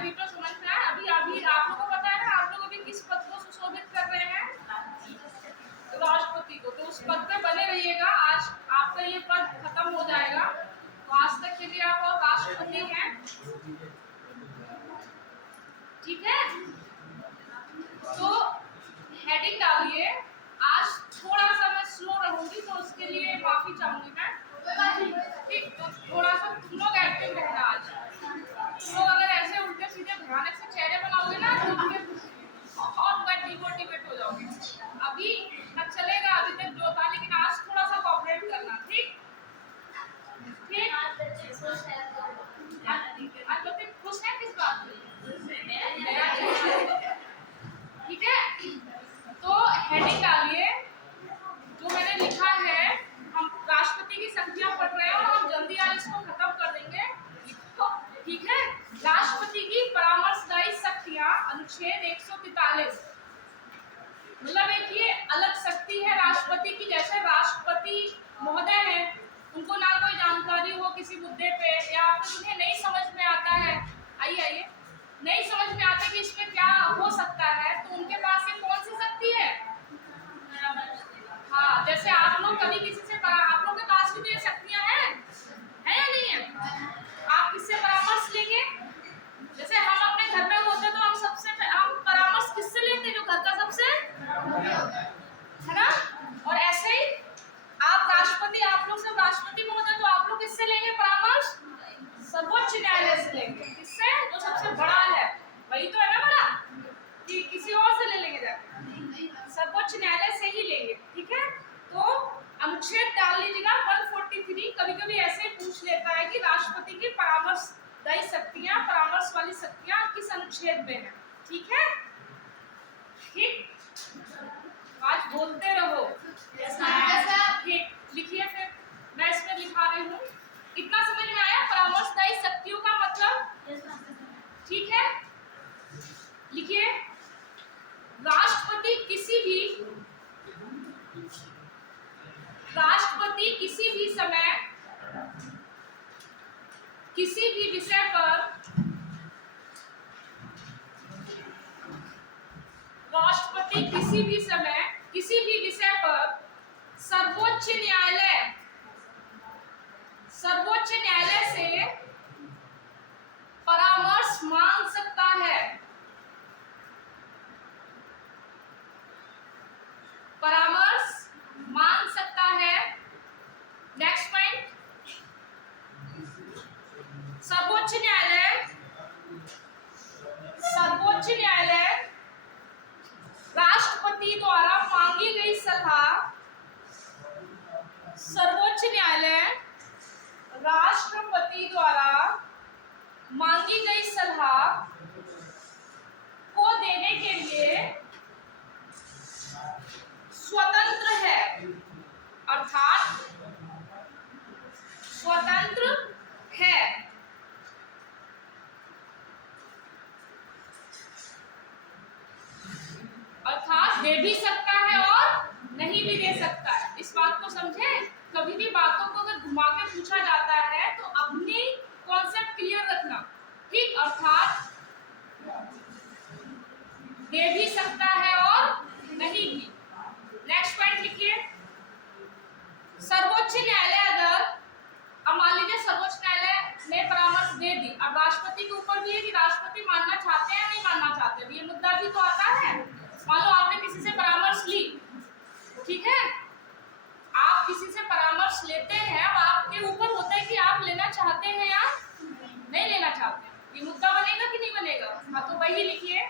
अभी तो समझ में आया। अभी अभी आप लोगों को पता है ना, आप लोग अभी किस पद को सुशोभित कर रहे हैं? राष्ट्रपति को। तो उस पद पे बने रहिएगा। आज आपका ये पद खत्म हो जाएगा, तो आज तक के लिए आप और राष्ट्रपति हैं, ठीक है? तो हेडिंग डालिए। आज थोड़ा सा मैं स्लो रहूंगी, तो उसके लिए माफी चाहूंगी मैं, ठीक? तो थोड़ा सा तुम लोग एक्टिव रहना आज। तुम लोग अगर ऐसे उल्टे सीधे भयानक से चेहरे बनाओगे ना, तो फिर और मैं डिमोटिवेट हो जाओगे। अभी तक चलेगा, अभी तक जो था, लेकिन आज थोड़ा सा कोऑपरेट करना, ठीक? ठीक? आज तो फिर खुश है किस बात पे? ठीक है? तो हेडिंग डालिए। जो मैंने लिखा है, हम राष्ट्रपति की शक्तियां पढ़ रहे हैं और हम जल्दी आज इसको खत्म कर देंगे, ठीक है? राष्ट्रपति की परामर्शदायी शक्तियां, अनुच्छेद 143। मतलब एक ये अलग शक्ति है राष्ट्रपति की। जैसे राष्ट्रपति महोदय हैं, उनको ना कोई जानकारी हो किसी मुद्दे पे, या फिर उन्हें नहीं समझ में आता है, आइए नहीं समझ में आता कि इसमें क्या हो सकता है, तो उनके पास ये कौन सी शक्ति है? हाँ, जैसे आप लोग कभी किसी से, आप लोग के पास भी तो ये शक्तियां हैं, है या नहीं है? आप किससे परामर्श लेंगे? जैसे हम अपने घर में होते तो हम परामर्श किससे लेते? जो घर का सबसे, है ना? और ऐसे ही आप राष्ट्रपति, आप लोग सब राष्ट्रपति महोदय, तो आप लोग किससे लेंगे परामर्श? सर्वोच्च न्यायालय से लेंगे। किससे? जो सबसे बड़ा है, वही तो है ना बड़ा, कि किसी और से ले लेंगे जाके? सर्वोच्च न्यायालय से ही लेंगे, ठीक है? तो अनुच्छेद डाल लीजिएगा 143। कभी कभी ऐसे पूछ लेता है कि राष्ट्रपति की परामर्शदायी शक्तियां, परामर्श वाली शक्तियां किस अनुच्छेद में है, ठीक है? ठीक, आज बोलते रहो। ठीक, लिखिए फिर, मैं इसमें लिखा रही हूँ। इतना समझ में आया परामर्शदायी शक्तियों का मतलब? ठीक है, लिखिए। राष्ट्रपति किसी भी समय किसी भी विषय पर, राष्ट्रपति किसी भी समय किसी भी विषय पर सर्वोच्च न्यायालय से परामर्श मांग सकता है। परामर्श मांग सकता है। नेक्स्ट पॉइंट, सर्वोच्च न्यायालय राष्ट्रपति द्वारा मांगी गई सलाह, सर्वोच्च न्यायालय राष्ट्रपति द्वारा मांगी गई सलाह को देने के लिए स्वतंत्र है, अर्थात स्वतंत्र है। अर्थात दे भी सकता है और नहीं भी दे सकता है। इस बात को समझे? कभी भी बातों को अगर घुमा के पूछा जाता है तो अपनी कॉन्सेप्ट क्लियर रखना, ठीक? अर्थात दे भी सकता है और नहीं भी। नेक्स्ट पॉइंट लिखिए। सर्वोच्च न्यायालय अगर, अब मान लीजिए सर्वोच्च न्यायालय ने परामर्श दे दी, अब राष्ट्रपति के ऊपर भी है कि राष्ट्रपति मानना चाहते हैं या नहीं मानना चाहते। ये मुद्दा भी तो आता है। मान लो आपने किसी से परामर्श ली, ठीक है? आप किसी से परामर्श लेते हैं, अब आपके ऊपर होता है कि आप लेना चाहते हैं या नहीं लेना चाहते हैं। ये मुद्दा बनेगा कि नहीं बनेगा? हाँ, तो वही लिखिए।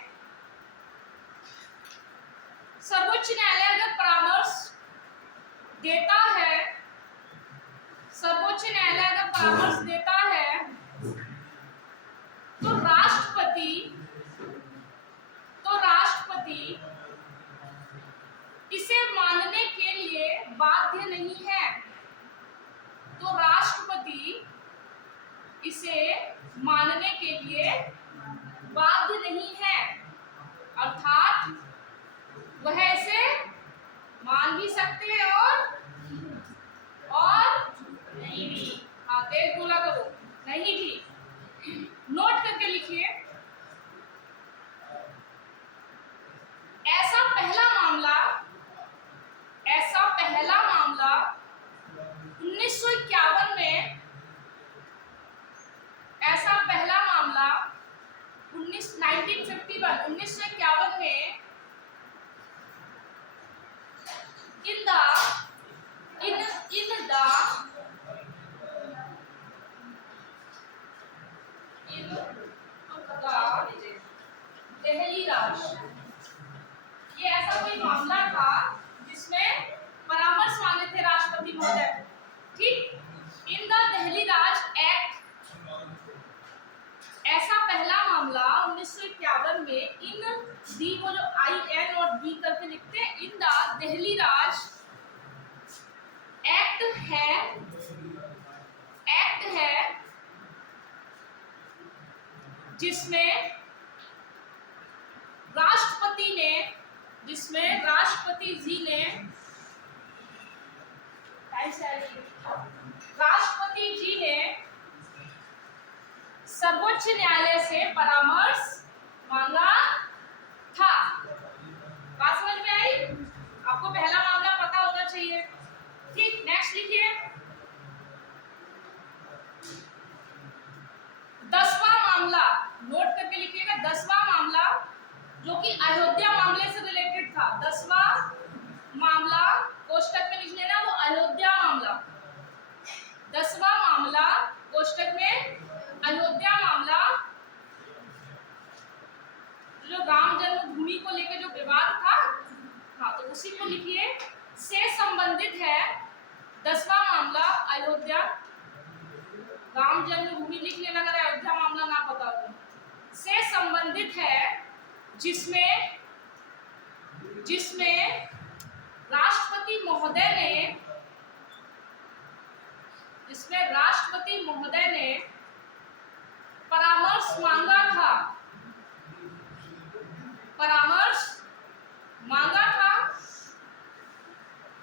सर्वोच्च न्यायालय अगर परामर्श देता है, सर्वोच्च न्यायालय अगर परामर्श देता है, तो राष्ट्रपति इसे मानने के लिए बाध्य नहीं है। तो राष्ट्रपति इसे मानने के लिए बाध्य नहीं है, अर्थात वह इसे मान भी सकते हैं और नहीं भी। हाँ, तेज बोला करो, नहीं भी। नोट करके लिखिए। तकरीबन 1951 में इन द दिल्ली राज, ये ऐसा कोई मामला था जिसमें परामर्श मांगे थे राष्ट्रपति महोदय। ठीक, in the Delhi Raj act, ऐसा पहला मामला 1951 में इन दी को जो IN और D करके लिखते हैं, in the Delhi Raj act है जिसमें राष्ट्रपति जी ने सर्वोच्च न्यायालय से परामर्श मांगा था। बात समझ में आई? आपको पहला मामला पता होना चाहिए। ठीक, नेक्स्ट लिखिए 10वां मामला, नोट करके लिखिएगा। 10वां मामला जो कि अयोध्या मामले से रिलेटेड था। 10वां मामला कोष्टक में लिख लेना, वो अयोध्या मामला। 10वां मामला कोष्टक में अयोध्या मामला, जो राम जन्मभूमि को लेकर जो विवाद था, हाँ, तो उसी को लिखिए, से संबंधित है। 10वां मामला अयोध्या, राम जन्मभूमि लिख लेना अगर अयोध्या मामला ना पता हो। से संबंधित है जिसमें राष्ट्रपति महोदय ने परामर्श मांगा था,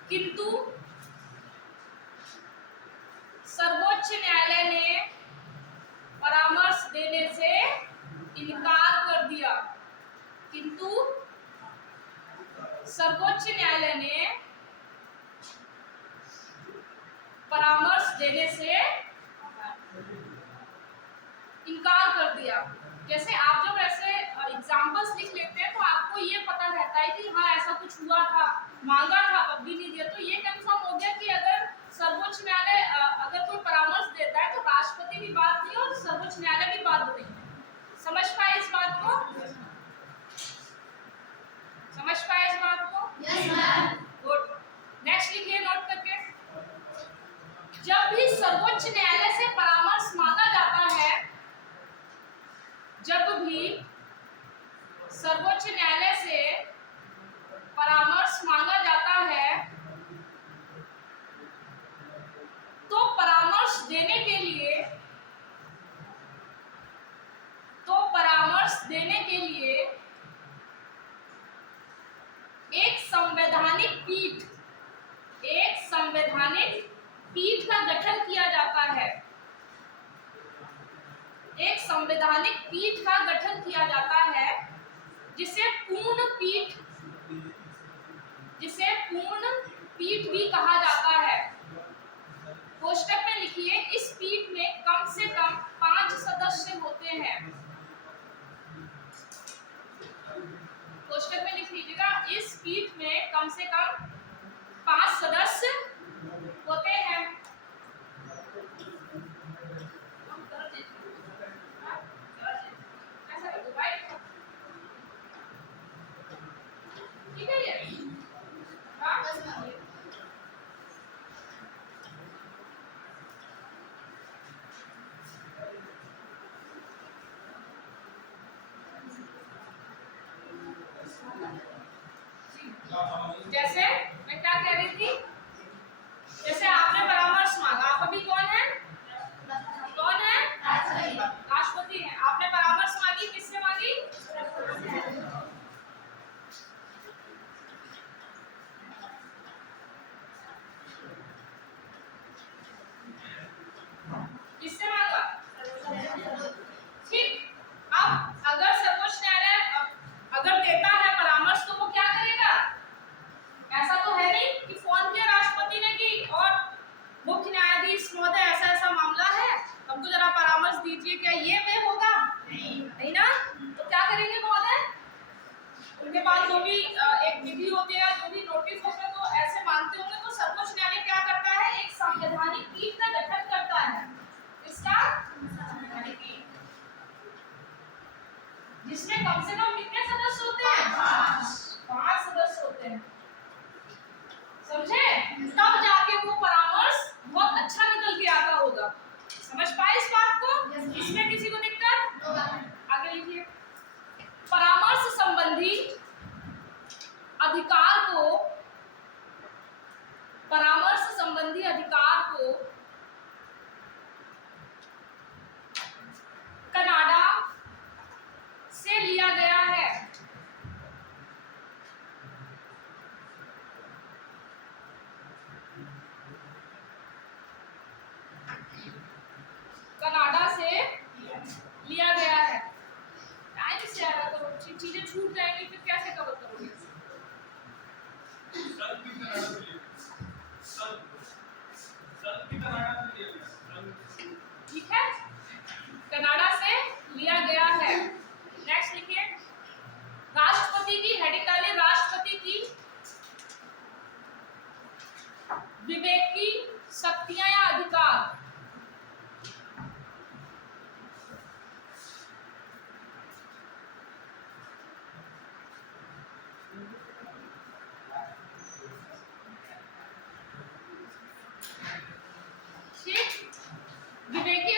किंतु सर्वोच्च न्यायालय ने परामर्श देने से इनकार कर दिया। किंतु सर्वोच्च न्यायालय ने परामर्श देने से इनकार कर दिया। जैसे आप जब ऐसे एग्जाम्पल्स लिख लेते हैं तो आपको ये पता रहता है कि हाँ ऐसा कुछ हुआ था, मांगा था तब भी नहीं दिया, तो ये कंफर्म हो गया कि अगर सर्वोच्च न्यायालय अगर कोई परामर्श देता है तो राष्ट्रपति भी बात नहीं और सर्वोच्च न्यायालय भी बात नहीं। समझ पाए इस बात को? Yes ma'am. गुड, नेक्स्ट लिखिए नोट करके। जब भी सर्वोच्च न्यायालय से परामर्श मांगा जाता है, जब भी सर्वोच्च न्यायालय से परामर्श मांगा जाता है तो परामर्श देने के लिए एक संवैधानिक पीठ का गठन किया जाता है। एक संवैधानिक पीठ का गठन किया जाता है जिसे पूर्ण पीठ भी कहा जाता है। कोष्टक में लिखिए, इस पीठ में कम से कम 5 सदस्य होते हैं। कोष्टक में लिख लीजिएगा, इस पीठ में कम से कम 5 सदस्य होते हैं। ठीक है ये? जैसे मैं क्या कह रही थी, जैसे आपने परामर्श मांगा, आप अभी कौन है? राष्ट्रपति हैं। आपने परामर्श मांगी, किससे मांगी? किससे मांगा? ठीक, अब अगर सर्वोच्च न्यायालय अगर देता है परामर्श तो वो क्या करेगा? ऐसा तो है नहीं कि फोन किया राष्ट्रपति ने की और मुख्य न्यायाधीश महोदय ऐसा ऐसा मामला है, हमको जरा परामर्श दीजिए, क्या ये वे होगा? नहीं ना। तो क्या करेंगे महोदय? उनके पास जो भी एक विधि होती है, जो भी नोटिस होता है, तो ऐसे मानते होंगे। तो सर्वोच्च न्यायालय क्या करता है, एक संवैधानिक पीठ का गठन करता है। इसका संवैधानिक पीठ, जिसमें कम से कम कितने सदस्य होते हैं, 5 सदस्य होते हैं। समझे? तब जाके वो परामर्श बहुत अच्छा निकल के आता होगा। समझ पाए इस बात को? इसमें किसी को दिक्कत? आगे लिखिए। परामर्श संबंधी अधिकार को, परामर्श संबंधी अधिकार को कनाडा से लिया गया है। कनाडा से लिया गया है। टाइम से आया करो, चीजें छूट जाएंगी फिर कैसे कवर करोगे? ठीक है, कनाडा से लिया गया है। नेक्स्ट लिखिए। राष्ट्रपति की हेडिटली, राष्ट्रपति की विवेकी शक्तियां या अधिकार। विवेकी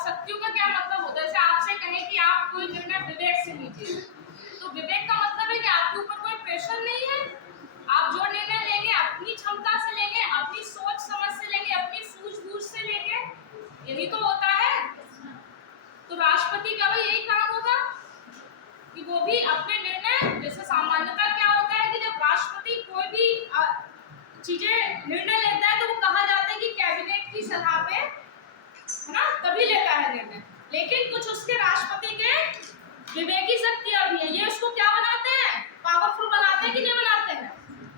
शक्तियों का क्या मतलब होता है? जैसे आपसे कहें कि आप कोई निर्णय विवेक से लीजिए, तो विवेक का मतलब है कि आपके ऊपर कोई प्रेशर नहीं है, आप जो निर्णय लेंगे अपनी क्षमता से लेंगे, अपनी सोच समझ से लेंगे, अपनी सूझबूझ से लेंगे, यही तो होता है। तो राष्ट्रपति का भी यही काम होगा कि वो भी अपने निर्णय, जैसे सामान्यतः क्या होता है कि जब राष्ट्रपति कोई भी चीजें निर्णय लेता है तो वो कहा जाता है कि कैबिनेट की सलाह पे, है ना, तभी लेता है निर्णय। लेकिन कुछ उसके राष्ट्रपति के विवेकी शक्तियां भी है, ये उसको क्या बनाते हैं, पावरफुल बनाते हैं कि नहीं बनाते हैं?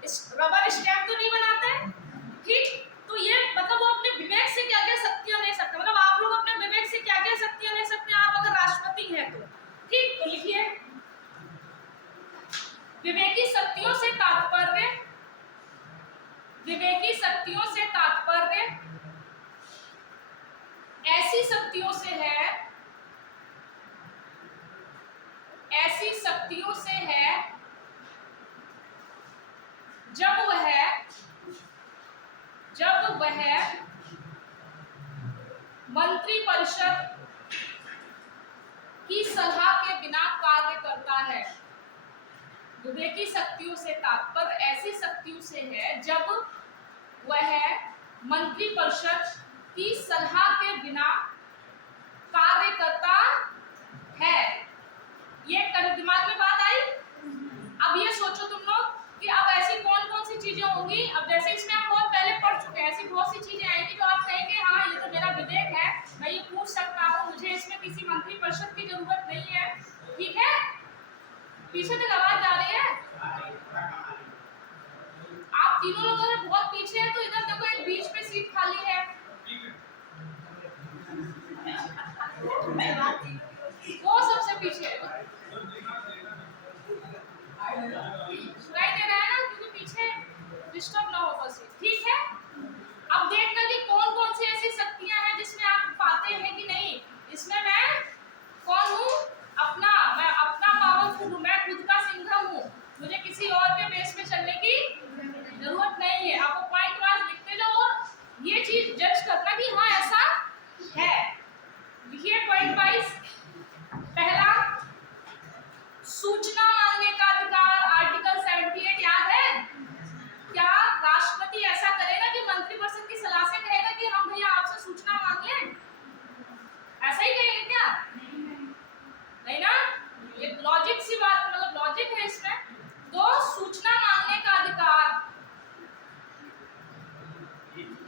इस रबर स्टैम्प तो नहीं बनाते हैं, ठीक? तो ये मतलब वो अपने विवेक से क्या क्या शक्तियां ले सकते हैं, मतलब आप लोग अपने विवेक से क्या क्या शक्तियां ले सकते हैं आप अगर राष्ट्रपति हैं तो। ठीक, तो लिखिए। विवेकी शक्तियों से तात्पर्य, विवेकी शक्तियों से तात्पर्य ऐसी शक्तियों से है, ऐसी शक्तियों से है जब वह मंत्रिपरिषद की सलाह के बिना कार्य करता है। विवेकी शक्तियों से तात्पर्य ऐसी शक्तियों से है जब वह मंत्रिपरिषद की सलाह के बिना कार्य करता है। ये दिमाग में बात आई? अब ये सोचो तुम लोग कि अब ऐसी कौन कौन सी चीजें होंगी। अब जैसे इसमें हम बहुत पहले पढ़ चुके हैं, ऐसी बहुत सी चीजें आएंगी जो आप कहेंगे हाँ ये तो मेरा विवेक है, मैं ये पूछ सकता हूँ, मुझे इसमें किसी मंत्रिपरिषद की जरूरत नहीं है। ठीक है, पीछे तक आवाज आ रही है? आप तीनों लोग अगर बहुत पीछे हैं तो इधर देखो एक बीच में सीट खाली है, वो सबसे पीछे है। सुनाई दे रहा है ना, क्योंकि पीछे डिस्टर्ब ना हो बस। ठीक है, अब देखना कि कौन कौन सी ऐसी शक्तियां हैं जिसमें आप पाते हैं कि नहीं, इसमें मैं कौन हूँ, मैं अपना पावरफुल हूँ, मैं खुद का सिंघम हूँ, मुझे किसी और के बेस पे चलने की जरूरत नहीं है। आपको पॉइंट वाइज लिखते जाओ और ये चीज जज करना कि हाँ ऐसा है। लिखिए पॉइंट वाइज। पहला, सूचना मांगने का अधिकार, आर्टिकल 78 याद है? क्या राष्ट्रपति ऐसा करेगा कि मंत्रिपरिषद की सलाह से कहेगा कि हम भैया आपसे सूचना मांग लें? ऐसा ही कहेंगे क्या? नहीं ना, ये लॉजिक सी बात, मतलब लॉजिक है इसमें। तो सूचना मांगने का अधिकार,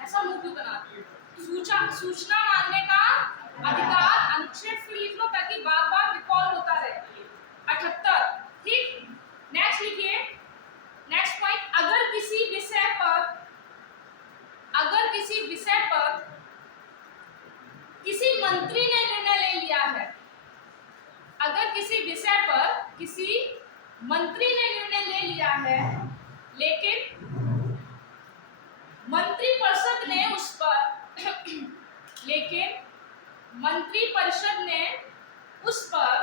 ऐसा मुंह क्यों बनाते हैं? सूचना मांगने का अधिकार, अनुच्छेद फिर लिख लो ताकि बार बार रिकॉल होता रहे। 78। ठीक, नेक्स्ट लिखिए। नेक्स्ट पॉइंट, अगर किसी विषय पर किसी मंत्री ने निर्णय ले लिया है, अगर किसी विषय पर किसी मंत्री ने निर्णय ले लिया है, लेकिन मंत्रिपरिषद ने उस पर लेकिन मंत्रिपरिषद ने उस पर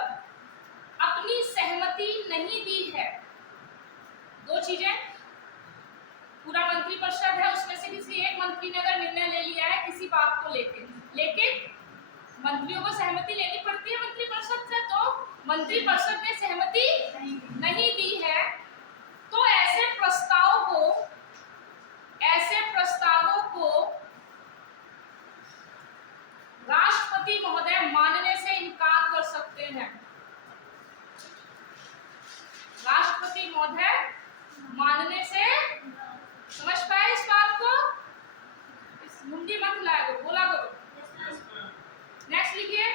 अपनी सहमति नहीं दी है। दो चीजें, पूरा मंत्रिपरिषद है, उसमें से किसी एक मंत्री ने अगर निर्णय ले लिया है किसी बात को लेकर, लेकिन मंत्रियों को सहमति लेनी पड़ती है मंत्रिपरिषद से, तो मंत्रिपरिषद ने सहमति नहीं दी है, तो ऐसे प्रस्तावों को राष्ट्रपति महोदय मानने से इनकार कर सकते हैं। राष्ट्रपति महोदय मानने से, समझ पाए इस बात को? इस मुंडी मत लाया करो, बोला करो। नेक्स्ट लिखिए,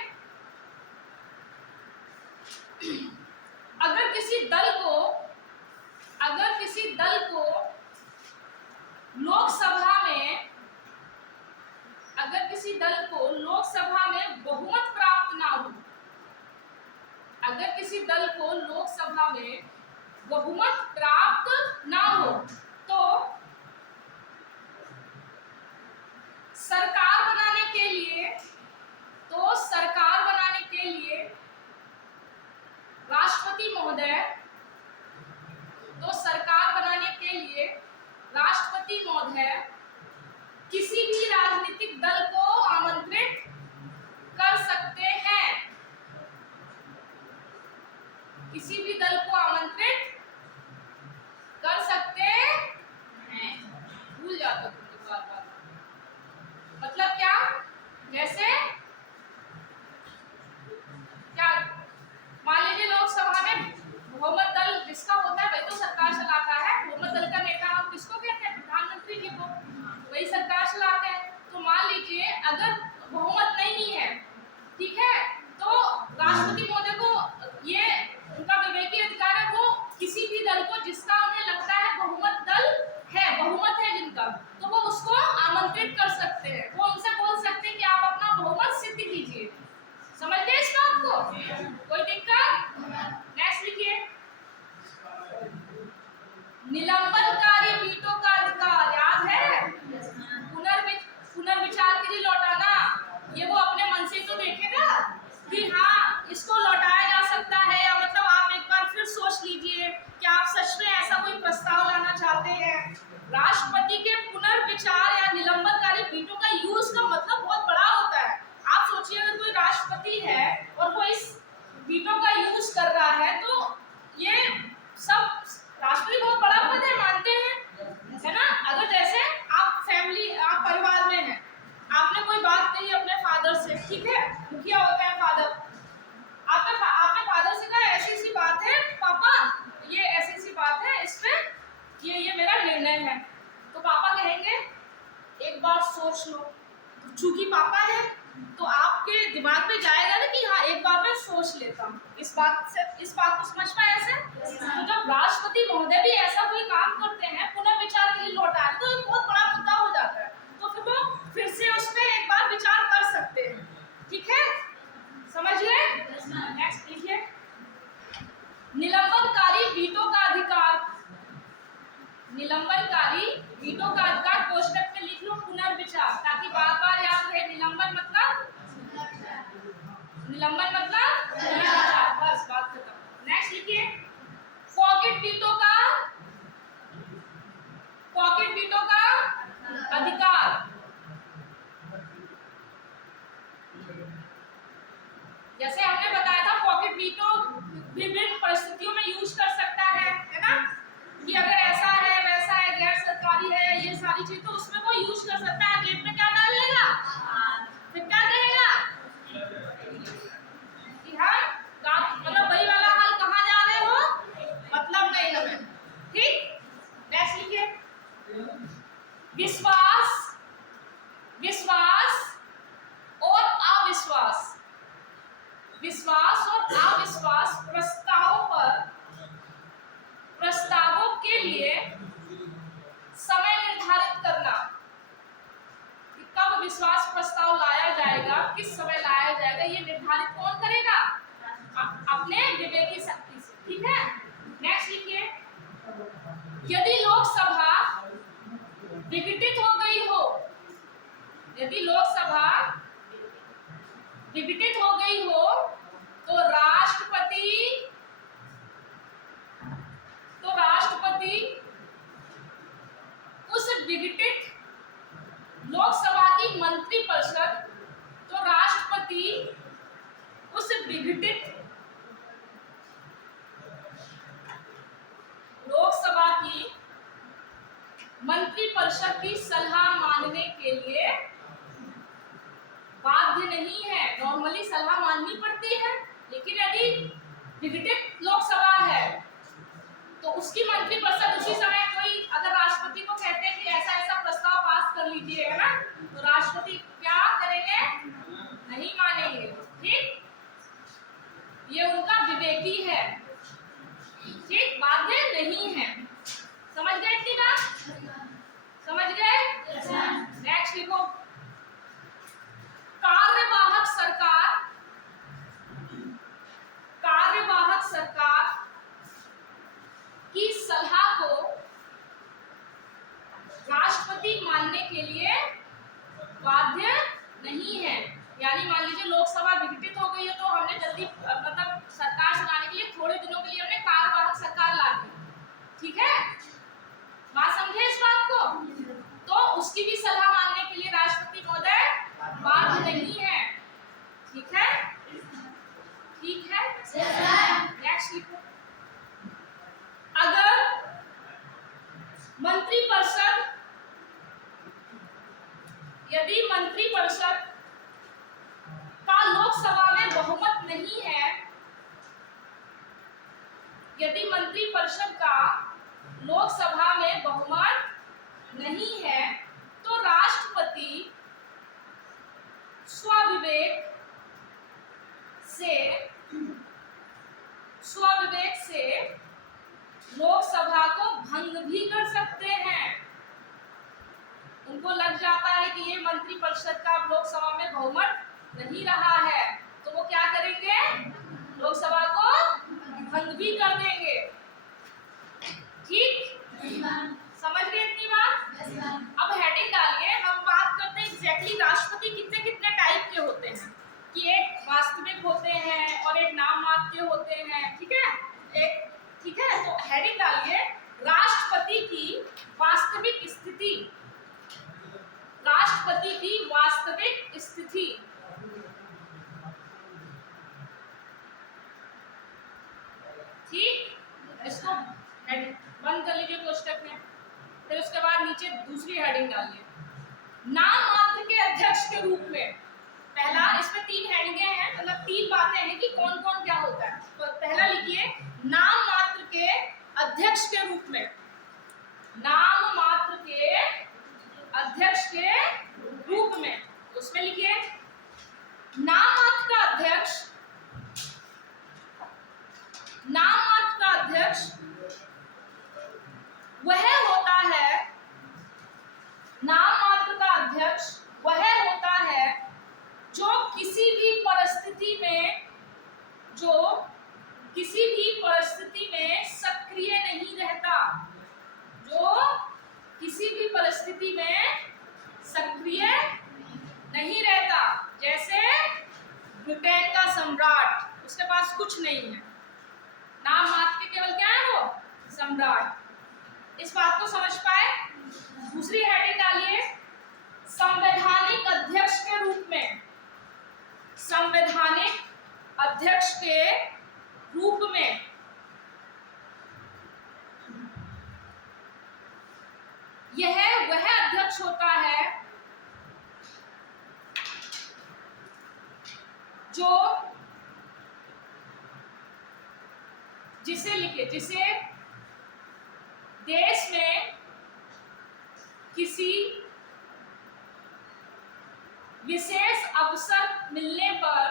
अगर किसी दल को लोकसभा में बहुमत प्राप्त ना हो, अगर किसी दल को लोकसभा में बहुमत प्राप्त ना हो, तो सरकार बनाने के लिए राष्ट्रपति महोदय किसी भी राजनीतिक दल को आमंत्रित कर सकते हैं। किसी भी दल को आमंत्रित कर सकते हैं। भूल जाते तुम बार-बार। मतलब क्या? जैसे क्या, मान लीजिए लोकसभा में बहुमत दल जिसका होता है वही तो सरकार चलाता है। बहुमत दल का नेता हम किसको कहते हैं? प्रधानमंत्री जी को। वही सरकार चलाते हैं। तो मान लीजिए अगर बहुमत नहीं है, ठीक है, तो राष्ट्रपति महोदय को ये उनका विवेकी अधिकार है, वो किसी भी दल को जिसका उन्हें लगता है बहुमत है जिनका, तो वो उसको आमंत्रित कर सकते हैं। वो उनसे बोल सकते हैं कि आप अपना बहुमत सिद्ध कीजिए। समझते हैं इस बात को? कोई दिक्कत? नेक्स्ट लिखिए, निलंबनकारी वीटो का अधिकार, याद है? पुनर्विचार के लिए लौटाना। ये वो अपने मन से तो देखेगा कि हाँ इसको लौटाया जा सकता है, या मतलब आप एक बार फिर सोच लीजिए कि आप सच में ऐसा कोई प्रस्ताव लाना चाहते हैं। राष्ट्रपति के पुनर्विचार या निलंबनकारी वीटो का यूज का मतलब बहुत बड़ा होता है। आप सोचिए अगर कोई राष्ट्रपति है और वो इस वीटो का यूज कर रहा है, तो ये सब, राष्ट्रपति बहुत बड़ा पद है, मानते हैं, है ना? अगर जैसे आप परिवार में हैं, आपने कोई बात कही अपने फादर से, ठीक है, मुखिया होता है फादर, आपने फादर से कहा ऐसी बात है पापा, ये ऐसी बात है, इस पे ये मेरा निर्णय है। तो पापा कहेंगे एक बार सोच लो। चूंकि पापा है तो आपके दिमाग में जाएगा ना कि हाँ एक बार मैं सोच लेता हूँ। इस बात को समझ पाए ऐसे? तो जब राष्ट्रपति महोदय भी ऐसा कोई काम करते हैं, पुनर्विचार के लिए लौटा, तो एक बहुत बड़ा मुद्दा हो जाता है। तो फिर वो फिर से उस पर एक बार विचार कर सकते हैं। ठीक है, समझ गए? नेक्स्ट लिखिए, निलंबनकारी वीटो का अधिकार। निलंबनकारी वीटो का अधिकार कोष्टक में लिख लो पुनर्विचार, ताकि बार बार याद रहे। निलंबन मतलब पुनर्विचार, बस बात खत्म। नेक्स्ट लिखिए, पॉकेट वीटो का अधिकार। जैसे हमने बताया था पॉकेट वीटो विभिन्न परिस्थितियों में यूज कर सकता है ना, कि अगर ऐसा है वैसा है, गैर सरकारी है, ये सारी चीज, तो उसमें वो यूज कर सकता है। जेब में क्या डाल लेगा, फिर क्या कहेगा कि हाँ मतलब वही वाला हाल, कहाँ जा रहे हो, मतलब नहीं हमें। ठीक, नेक्स्ट लिखिए, विश्वास और अविश्वास प्रस्तावों के लिए समय निर्धारित करना। कब विश्वास प्रस्ताव लाया जाएगा, किस समय लाया जाएगा, ये निर्धारित कौन करेगा? अपने विवेकी शक्ति से। ठीक है, नेक्स्ट विघटित लोकसभा की मंत्रिपरिषद की सलाह मानने के लिए बाध्य नहीं है। नॉर्मली सलाह माननी पड़ती है, लेकिन यदि विघटित लोकसभा है तो उसकी मंत्रिपरिषद उसी समय कोई अगर राष्ट्रपति को कहते हैं कि ऐसा ऐसा प्रस्ताव पास कर लीजिएगा ना, तो राष्ट्रपति क्या करेंगे? नहीं मानेंगे। ठीक, ये उनका विवेकी है। ठीक, बाध्य नहीं है। समझ गए इतनी बात? समझ गए? नेक्स्ट लिखो, कार्यवाहक सरकार की सलाह को राष्ट्रपति मानने के लिए बाध्य नहीं है। यानी मान लीजिए लोकसभा विघटित हो गई है तो हमने जल्दी मतलब सरकार चलाने के लिए थोड़े दिनों के लिए हमने कार्यवाहक सरकार ला दी। ठीक है, बात समझे इस बात को? तो उसकी भी सलाह मानने के लिए राष्ट्रपति महोदय बाध्य नहीं है। ठीक है, ठीक है। नेक्स्ट लिखो, अगर यदि मंत्रिपरिषद का लोकसभा में बहुमत नहीं है, यदि मंत्रिपरिषद का लोकसभा में बहुमत नहीं है तो राष्ट्रपति स्वविवेक से लोकसभा को भंग भी कर सकते हैं। उनको लग जाता है कि ये मंत्रिपरिषद का लोकसभा में बहुमत नहीं रहा है, तो वो क्या करेंगे? लोकसभा को भंग भी कर देंगे। ठीक, समझ गए इतनी बात? अब हेडिंग डालिए, हम बात करते हैं एग्जैक्टली राष्ट्रपति कितने कितने टाइप के होते हैं, कि एक वास्तविक होते हैं और एक नाम मात्र के होते हैं। ठीक है, ठीक है, तो हेडिंग डालिए, राष्ट्रपति की वास्तविक स्थिति। राष्ट्रपति की वास्तविक स्थिति। ठीक, इसको बंद कर लीजिए कोष्टक में। फिर उसके बाद नीचे दूसरी हेडिंग डालिए, नाम मात्र के अध्यक्ष के रूप में। पहला, इसमें 3 हेडिंगें हैं, मतलब 3 बातें हैं कि कौन कौन क्या होता है। तो पहला लिखिए, नाम मात्र के अध्यक्ष के रूप में। नाम मात्र के अध्यक्ष के रूप में, उसमें लिखिए, नाम मात्र का अध्यक्ष वह होता है, नाम मात्र का अध्यक्ष वह होता है जो किसी भी परिस्थिति में सक्रिय नहीं रहता। जो किसी भी परिस्थिति में सक्रिय नहीं रहता। जैसे ब्रिटेन का सम्राट, उसके पास कुछ नहीं है, नाम मात्र के केवल क्या है? वो सम्राट। इस बात को समझ पाए? दूसरी हेडिंग डालिए, संवैधानिक अध्यक्ष के रूप में। संवैधानिक अध्यक्ष के रूप में यह वह अध्यक्ष होता है जो जिसे देश में किसी विशेष अवसर मिलने पर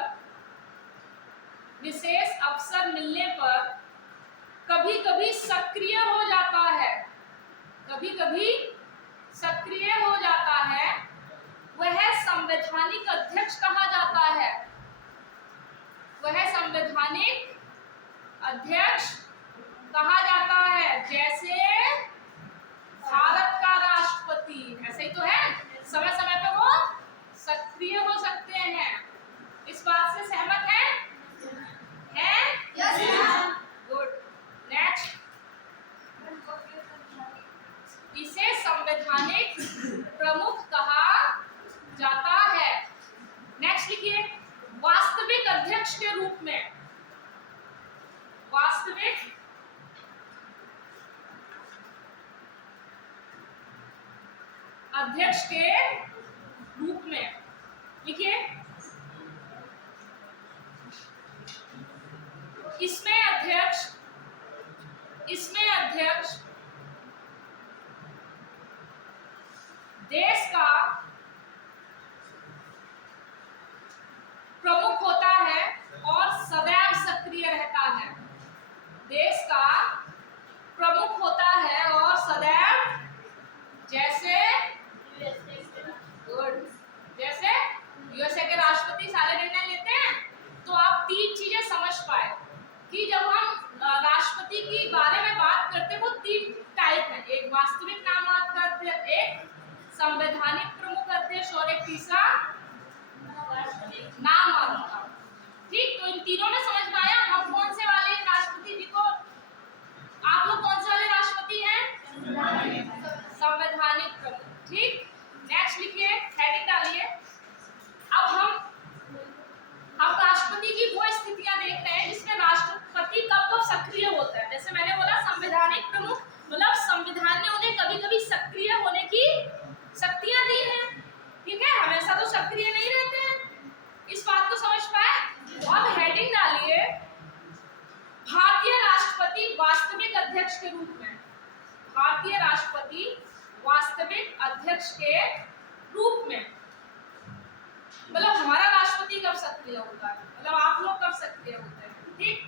कभी कभी सक्रिय हो जाता है, वह संवैधानिक अध्यक्ष कहा जाता है। जैसे भारत का राष्ट्रपति, ऐसे ही तो है, समय समय पर वो सक्रिय हो सकते हैं। इस बात से सहमत हैं? Yes ma'am. गुड। नेक्स्ट, इसे संवैधानिक प्रमुख कहा जाता है। नेक्स्ट लिखिए, वास्तविक अध्यक्ष के रूप में। वास्तविक अध्यक्ष के रूप में। लिखिए, इसमें अध्यक्ष देश का प्रमुख होता है और सदैव सक्रिय रहता है। देश का प्रमुख होता है और सदैव, जैसे जैसे यूएसए के राष्ट्रपति सारे निर्णय लेते हैं। तो आप तीन चीजें समझ पाए कि जब हम राष्ट्रपति के बारे में बात करते हैं वो तीन टाइप है, एक वास्तविक नाममात्र अध्यक्ष, एक संवैधानिक प्रमुख अध्यक्ष और एक तीसरा नाममात्र। ठीक, तो इन तीनों में समझ में आया हम कौन से वाले राष्ट्रपति जी को, आप लोग कौन से वाले राष्ट्रपति हैं? संवैधानिक प्रमुख। ठीक, नेक्स्ट लिखिए, हेडिंग डालिए। अब हम राष्ट्रपति की वो स्थितियां देख रहे हैं जिसमें राष्ट्रपति कब सक्रिय होता है। जैसे मैंने बोला संवैधानिक प्रमुख, मतलब संविधान ने उन्हें कभी-कभी सक्रिय होने की शक्तियां दी हैं। ठीक है, हमेशा तो सक्रिय नहीं रहते हैं, इस बात को समझ पाए। अब हेडिंग डालिए, भारतीय राष्ट्रपति वास्तविक अध्यक्ष के रूप में। भारतीय राष्ट्रपति वास्तविक अध्यक्ष के रूप में, मतलब हमारा राष्ट्रपति कब सक्रिय होता है, मतलब आप लोग कब सक्रिय होते हैं। ठीक,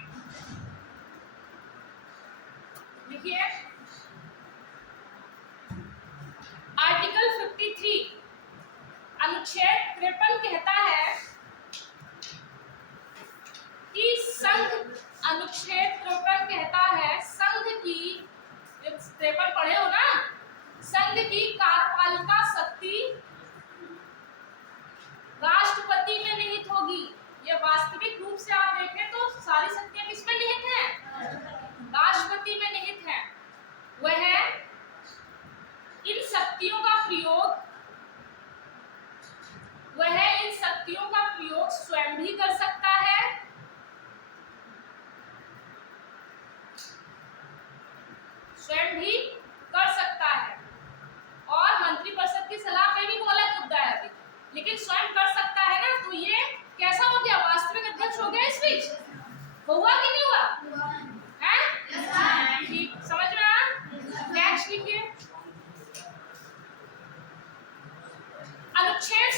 लिखिए, आर्टिकल 53 अनुच्छेद 53 कहता है कि संघ, अनुच्छेद 53 कहता है संघ की, 53 पढ़े हो ना, संघ की कार्यपालिका शक्ति राष्ट्रपति में निहित होगी। ये वास्तविक रूप से आप देखें तो सारी शक्तियां किसमें निहित हैं? राष्ट्रपति में निहित हैं। वह इन शक्तियों का प्रयोग स्वयं भी कर सकता है, और मंत्रिपरिषद की सलाह पे भी बोला मुद्दा है अभी, लेकिन स्वयं कर सकता है ना। तो ये कैसा हो गया, वास्तविक अध्यक्ष हो गया इस बीच। हुआ कि नहीं हुआ? हैं? ठीक, समझ में आया? नेक्स्ट लिखिए, अनुच्छेद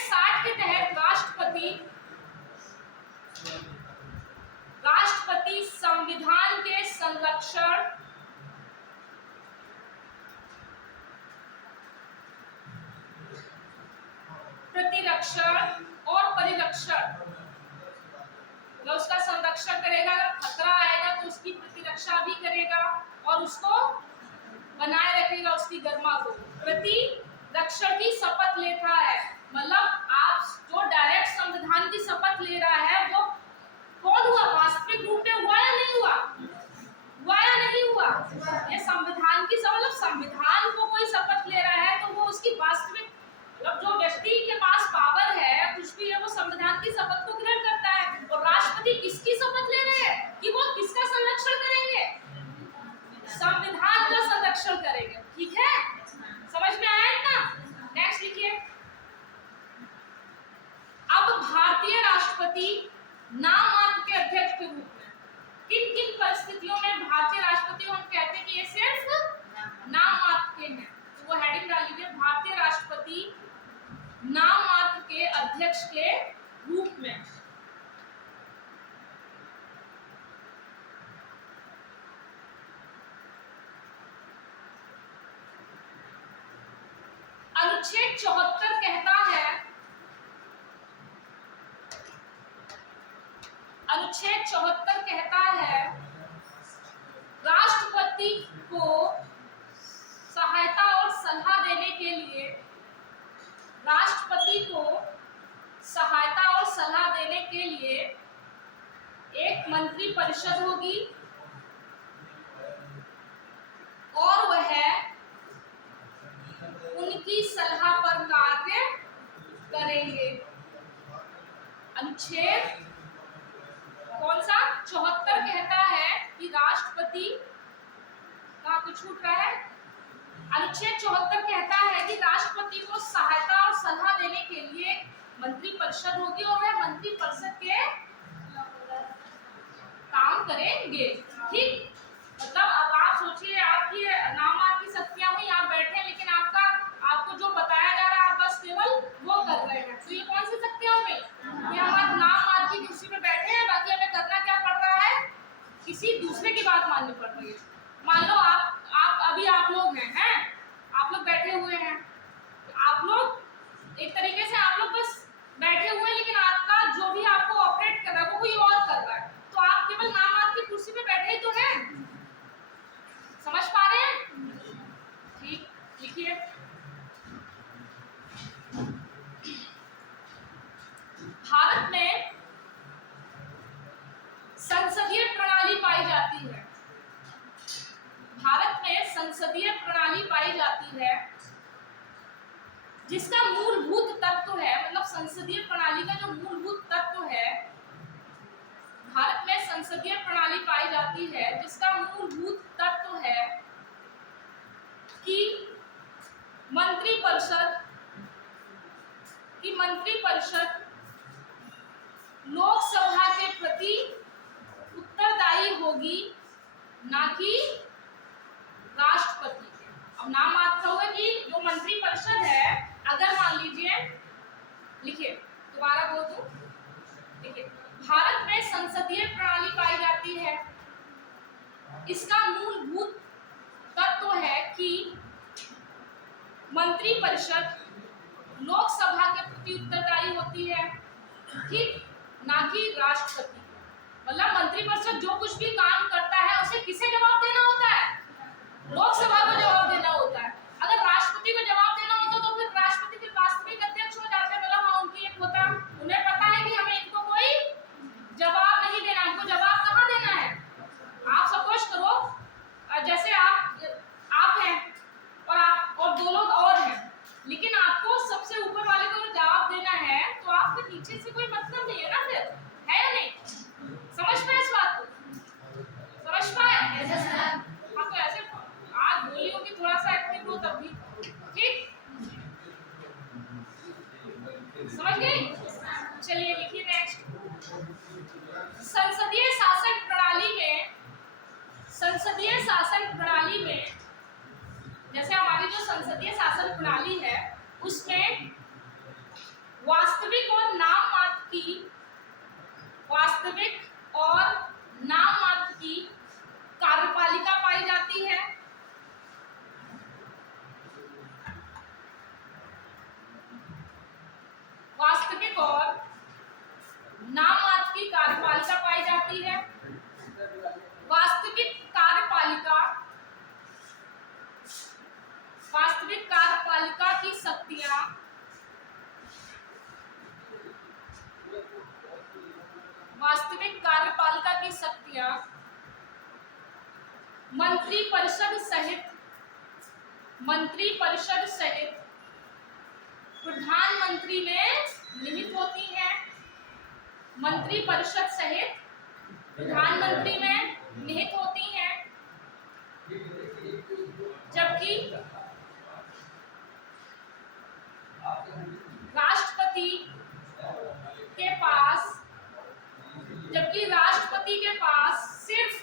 60 के तहत राष्ट्रपति संविधान के संरक्षण, प्रतिरक्षण और परिरक्षण, मतलब उसका संरक्षण करेगा, अगर खतरा आएगा तो उसकी प्रतिरक्षा भी करेगा और उसको बनाए रखेगा, उसकी गरिमा को। प्रतिरक्षण की शपथ लेता है, मतलब आप जो डायरेक्ट संविधान की शपथ ले रहा है वो कौन हुआ, वास्तविक रूप में हुआ या नहीं हुआ? हुआ या नहीं हुआ? ये संविधान की शपथ, मतलब संविधान को कोई शपथ ले रहा है तो वो उसकी वास्तविक, मतलब जो व्यक्ति के पास पावर है कुछ भी है, वो संविधान की शपथ को ग्रहण करता है। और राष्ट्रपति किसकी शपथ ले रहे हैं कि वो किसका संरक्षण करेंगे? संविधान का संरक्षण करेंगे। ठीक है, समझ में आया ना? नेक्स्ट लिखिए, अब भारतीय राष्ट्रपति नाममात्र के अध्यक्ष के रूप में किन किन परिस्थितियों में भारतीय राष्ट्रपति हम कहते हैं कि ये सिर्फ नाममात्र के हैं, तो वो हेडिंग डाल लीजिए, भारतीय राष्ट्रपति नाममात्र के अध्यक्ष के रूप में। अनुच्छेद 74 कहता है, अनुच्छेद 74 कहता है राष्ट्रपति को सहायता और सलाह देने के लिए, राष्ट्रपति को सहायता और सलाह देने के लिए एक मंत्रिपरिषद होगी और वह उनकी सलाह पर कार्य करेंगे। अनुच्छेद कौन सा 74 कहता है कि राष्ट्रपति कहाँ कुछ छूट रहा है। अनुच्छेद 74 कहता है कि राष्ट्रपति को सहायता और सलाह देने के लिए मंत्रिपरिषद होगी और वह मंत्रिपरिषद के काम करेंगे। ठीक, मतलब अब आप सोचिए आपकी नाम की शक्तियां हुई, आप बैठे हैं लेकिन आपको जो बताया जा रहा है आप बस केवल वो कर रहे हैं, तो ये कौन सी शक्तियां हुई कि हम आज नाम की कुर्सी पे बैठे हैं, बाकी हमें करना क्या पड़ रहा है, किसी दूसरे की बात माननी पड़ रही है। मान लो आप लोग हैं आप लोग बैठे हुए हैं, आप लोग एक तरीके से आप लोग बस बैठे हुए हैं लेकिन आपका जो भी आपको ऑपरेट कर रहा है वो कोई और कर रहा है, तो आप केवल नाम की कुर्सी पे बैठे ही तो हैं। समझ पा रहे हैं? ठीक, लिखिए। भारत में संसदीय प्रणाली पाई जाती है। भारत में संसदीय प्रणाली पाई जाती है जिसका मूलभूत तत्व है, मतलब संसदीय प्रणाली का जो मूलभूत तत्व है, भारत में संसदीय प्रणाली पाई जाती है जिसका मूलभूत तत्व है कि मंत्रिपरिषद लोकसभा के प्रति उत्तरदायी होगी, ना कि राष्ट्रपति के। अब नाम मात्र होगा कि जो मंत्रिपरिषद है, अगर मान लीजिए, लिखिए दोबारा बोल दूं, देखिए भारत में संसदीय प्रणाली पाई जाती है, इसका मूलभूत तत्व है कि मंत्रिपरिषद लोकसभा के प्रति उत्तरदायी होती है, ठीक, ना कि राष्ट्रपति। मतलब मंत्रिपरिषद जो कुछ भी काम करता है उसे किसे जवाब देना होता है? लोकसभा को जवाब देना होता है। अगर राष्ट्रपति को जवाब देना होता तो फिर राष्ट्रपति के वास्तविक अध्यक्ष हो जाते, मतलब हाँ उनकी एक होता, उन्हें पता है कि हमें इनको कोई जवाब नहीं देना, हमको जवाब कहाँ देना है। आप सपोज करो जैसे आप हैं और दो लोग और हैं, लेकिन आपको सबसे ऊपर वाले को जवाब देना है तो आपके नीचे से कोई मतलब नहीं है ना, फिर है या नहीं? समझ पाए इस बात को? समझ पाए? हाँ, तो ऐसे आज बोली होगी थोड़ा सा एक्टिव हो तब भी, ठीक, समझ गए? चलिए लिखिए नेक्स्ट। संसदीय शासन प्रणाली में जैसे हमारी जो संसदीय शासन प्रणाली है उसमें वास्तविक और नाम मात्र की कार्यपालिका पाई जाती है। वास्तविक और नाम मात्र की कार्यपालिका पाई जाती है। वास्तविक कार्यपालिका की शक्तियां मंत्रिपरिषद सहित प्रधानमंत्री में निहित होती है। मंत्रिपरिषद सहित प्रधानमंत्री में निहित होती हैं, जबकि राष्ट्रपति के पास सिर्फ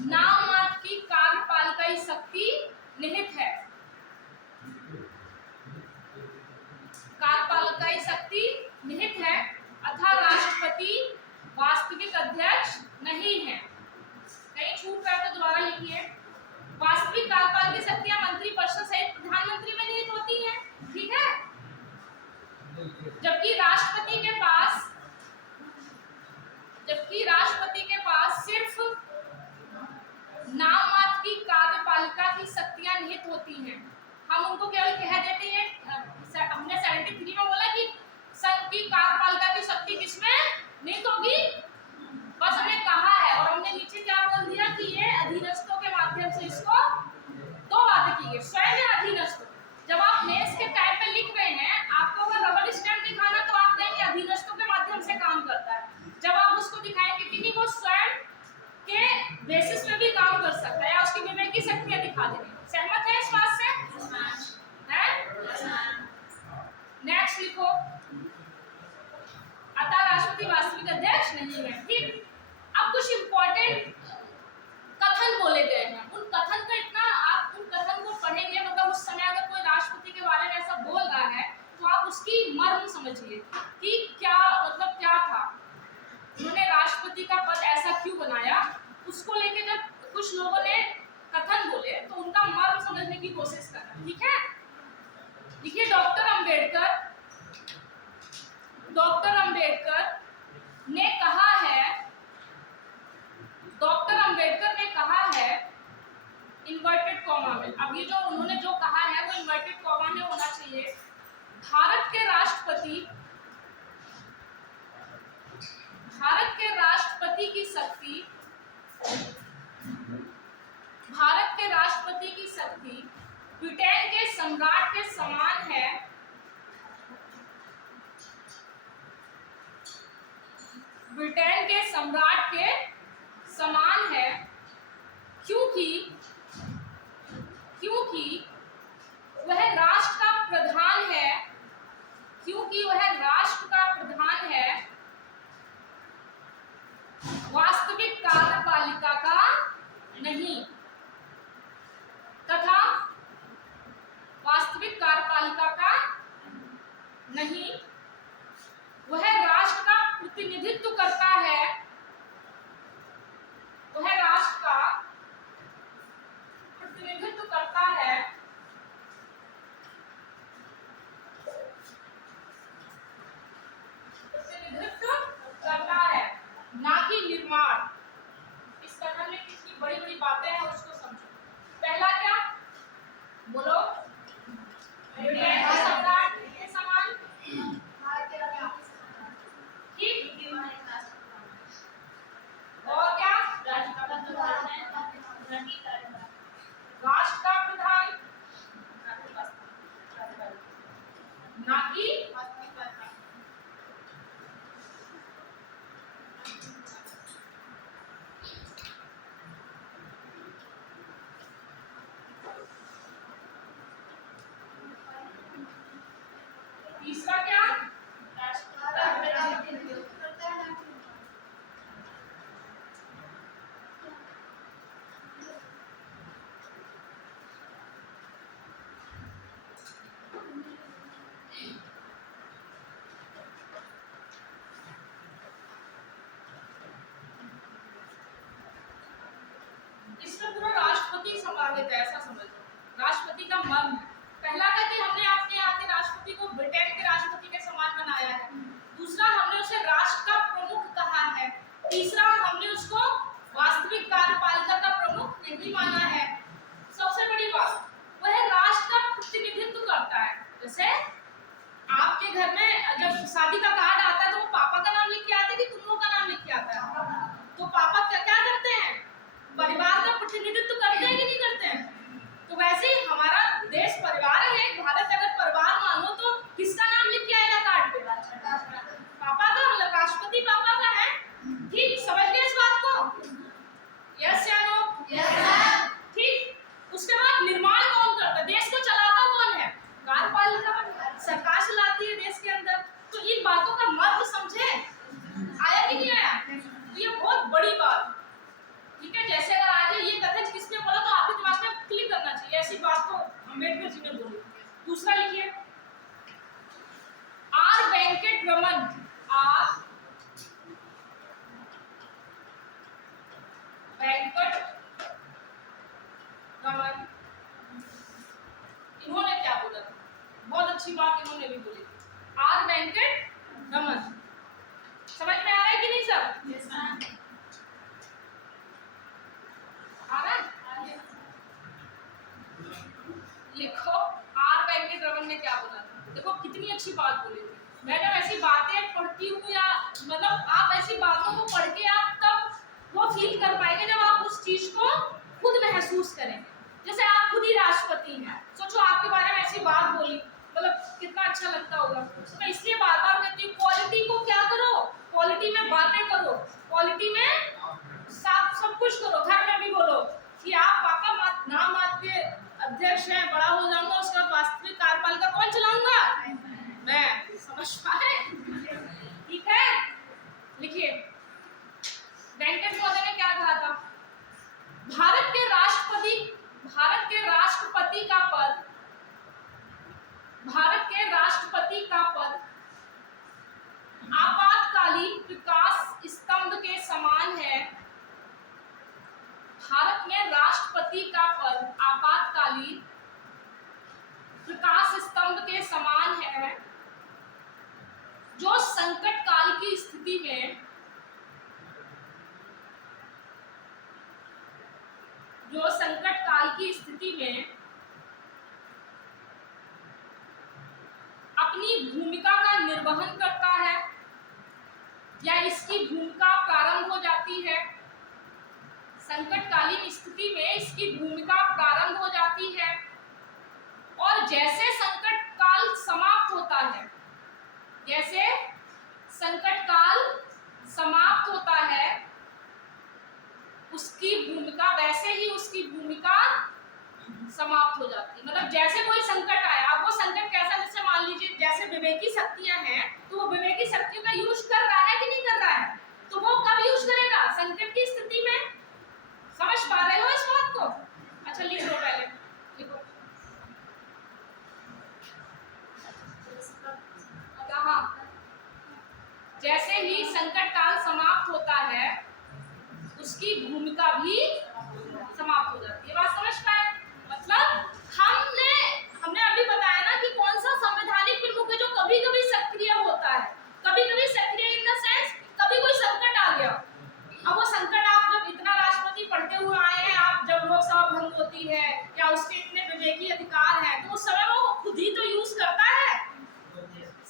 नाम मात्र की कार्यपालिका शक्ति निहित है। कार्यपालिका शक्ति निहित है अतः राष्ट्रपति वास्तविक अध्यक्ष नहीं है। कहीं छूट रहा है तो दोबारा लिखिए। वास्तविक कार्यपालिका शक्तियां मंत्रिपरिषद सहित प्रधानमंत्री में निहित होती हैं, ठीक है, जबकि राष्ट्रपति के पास सिर्फ नाम मात्र की कार्यपालिका की शक्तियां निहित होती हैं। हम उनको केवल कह देते हैं, हमने 73 में बोला कि संघ की कार्यपालिका की शक्ति किसमें निहित होगी, बस हमने कहा है, और हमने नीचे क्या बोल दिया कि ये अधीनस्थों के माध्यम से इसको दो बातें की गई। स्वयं अधीनस्थ, जब आप मेस के टाइप पे लिख रहे हैं, आपको अगर रबर स्टैम्प दिखाना तो आप कहेंगे अधीनस्थों के माध्यम से चाहिए कि क्या मतलब क्या था, उन्होंने राष्ट्रपति का पद ऐसा क्यों बनाया। उसको लेके जब कुछ लोगों ने कथन बोले तो उनका मर्म समझने की कोशिश करना, ठीक है। देखिए डॉक्टर अंबेडकर ने कहा है, डॉक्टर अंबेडकर ने कहा है इन्वर्टेड कॉमा में, अब ये जो उन्होंने जो कहा है वो इन्वर्टेड कॉमा में होना चाहिए। भारत के राष्ट्रपति की शक्ति, भारत के राष्ट्रपति की शक्ति ब्रिटेन के सम्राट के समान है, ब्रिटेन के सम्राट के समान है, क्योंकि वह राष्ट्र का प्रधान है, क्योंकि वह राष्ट्र का प्रधान है, वास्तविक कार्यपालिका का नहीं, तथा वास्तविक कार्यपालिका का नहीं, वह राष्ट्र का प्रतिनिधित्व करता है, वह राष्ट्र का प्रतिनिधित्व करता है, ना कि निर्माण। इस कथन में कितनी बड़ी बड़ी बातें हैं उसको समझो। पहला क्या बोलो, ब्रिटेन के सम्राट के समान, ठीक, और क्या राष्ट्र का प्रधान, ना कि तीसरा क्या इसमें पूरा राष्ट्रपति संभालित है, ऐसा समझो राष्ट्रपति का मर्म। पहला था कि हमने अपने यहाँ के राष्ट्रपति को ब्रिटेन के राष्ट्रपति के समान बनाया है, दूसरा हमने उसे राष्ट्र का प्रमुख कहा है, तीसरा हमने उसको वास्तविक कार्यपालिका का प्रमुख नहीं माना है, सबसे बड़ी बात वह राष्ट्र का प्रतिनिधित्व करता है। जैसे आपके घर में जब शादी का कार्ड आता है तो वो पापा का नाम लिख के आता है कि तुम लोग का नाम लिख के आता है, तो पापा क्या करते हैं, परिवार का प्रतिनिधित्व करते हैं कि नहीं करते हैं। तो वैसे ही हमारा देश परिवार है, भारत अगर परिवार मानो तो किसका नाम लिख के आएगा कार्ड पे, पापा का, मतलब राष्ट्रपति पापा का है, ठीक, समझ गए इस बात को, यस या नो, ठीक। उसके बाद निर्माण कौन करता है, देश को चलाता कौन है, कार्यपालिका, सरकार चलाती है देश के अंदर। तो इन बातों का मर्म समझे, आया कि नहीं आया, तो ये बहुत बड़ी बात, ठीक है। जैसे अगर आज ये कथन किसने बोला तो आपके दिमाग में क्लिक करना चाहिए, ऐसी बात को अम्बेडकर जी ने बोली। दूसरा लिखिए, आर वेंकट रमन, आर वेंकट रमन, इन्होंने क्या बोला था, बहुत अच्छी बात इन्होंने भी बोली थी, आर वेंकट रमन। समझ में आ रहा है कि नहीं सब, आ रहा है, लिखो आर वेंकट रमन ने क्या बोला था। देखो कितनी अच्छी बात बोली थी। मैं जब ऐसी बातें पढ़ती हूँ या मतलब आप ऐसी बातों को पढ़ के आप तब वो फील कर पाएंगे जब आप उस चीज को खुद महसूस करेंगे। जैसे आप खुद ही राष्ट्रपति हैं, सोचो आपके बारे में ऐसी बात बोली, मतलब कितना अच्छा लगता होगा। तो मैं इसलिए बार बार कहती हूँ क्वालिटी को क्या करो, क्वालिटी में बातें करो, क्वालिटी में सब कुछ करो। घर में भी बोलो कि आप पापा नाम मात्र अध्यक्ष हैं, बड़ा हो जाऊंगा उसके बाद वास्तविक कार्यपालिका कौन चलाऊंगा मैं, समझ पाए, ठीक है। लिखिए वेंकट महोदय ने क्या कहा था, भारत के राष्ट्रपति का पद शक्ति का पद आपातकालीन प्रकाश स्तंभ के समान है, जो संकट काल की स्थिति में अपनी भूमिका का निर्वहन करता है या इसकी भूमिका प्रारंभ हो जाती है। संकटकालीन स्थिति में इसकी भूमिका प्रारंभ हो जाती है और जैसे संकट काल समाप्त होता है, जैसे संकट काल समाप्त होता है, उसकी भूमिका वैसे ही उसकी भूमिका समाप्त हो जाती है। मतलब जैसे कोई संकट आया, अब वो संकट कैसा, जैसे मान लीजिए जैसे विवेकी शक्तियां हैं, तो वो विवेकी शक्तियों का यूज कर रहा है कि नहीं कर रहा है, तो वो कब यूज करेगा, संकट की स्थिति में। समझ पा रहे हो इस बात को? अच्छा लिख लो, पहले लिखो। हाँ, जैसे ही संकट काल समाप्त होता है, उसकी भूमिका भी समाप्त हो जाती है। बात समझ पाए? मतलब हमने अभी बताया ना कि कौन सा संवैधानिक प्रमुख है जो कभी कभी सक्रिय होता है। कभी कभी सक्रिय इन द सेंस, कभी कोई संकट आ गया, अब वो संकट आप जब इतना राष्ट्रपति पढ़ते हुए आए हैं, आप जब लोकसभा भंग होती है या उसके इतने विवेकी अधिकार हैं, तो उस समय वो खुद ही तो यूज करता है,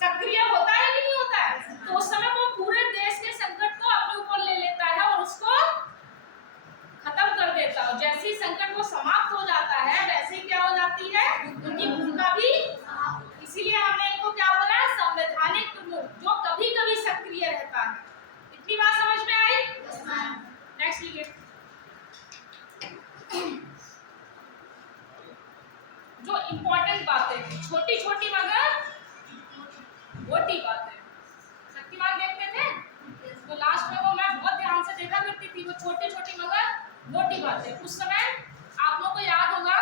सक्रिय होता है कि नहीं होता है। तो उस समय वो पूरे देश के संकट को अपने ऊपर ले लेता है और उसको खत्म कर देता है। जैसे ही संकट वो समाप्त हो जाता है, वैसे ही क्या हो जाती है, उनकी भूमिका भी। इसीलिए हमने इनको क्या बोला, संवैधानिक प्रमुख, जो कभी कभी सक्रिय रहता है। इतनी बात समझ में आई? नेक्स्ट लिखिए। जो इम्पोर्टेंट बातें, छोटी छोटी मगर मोटी बातें। शक्तिमान देखते थे तो लास्ट में वो मैं बहुत ध्यान से देखा करती थी, वो छोटी छोटी मगर मोटी बातें। उस समय आप लोगों को याद होगा,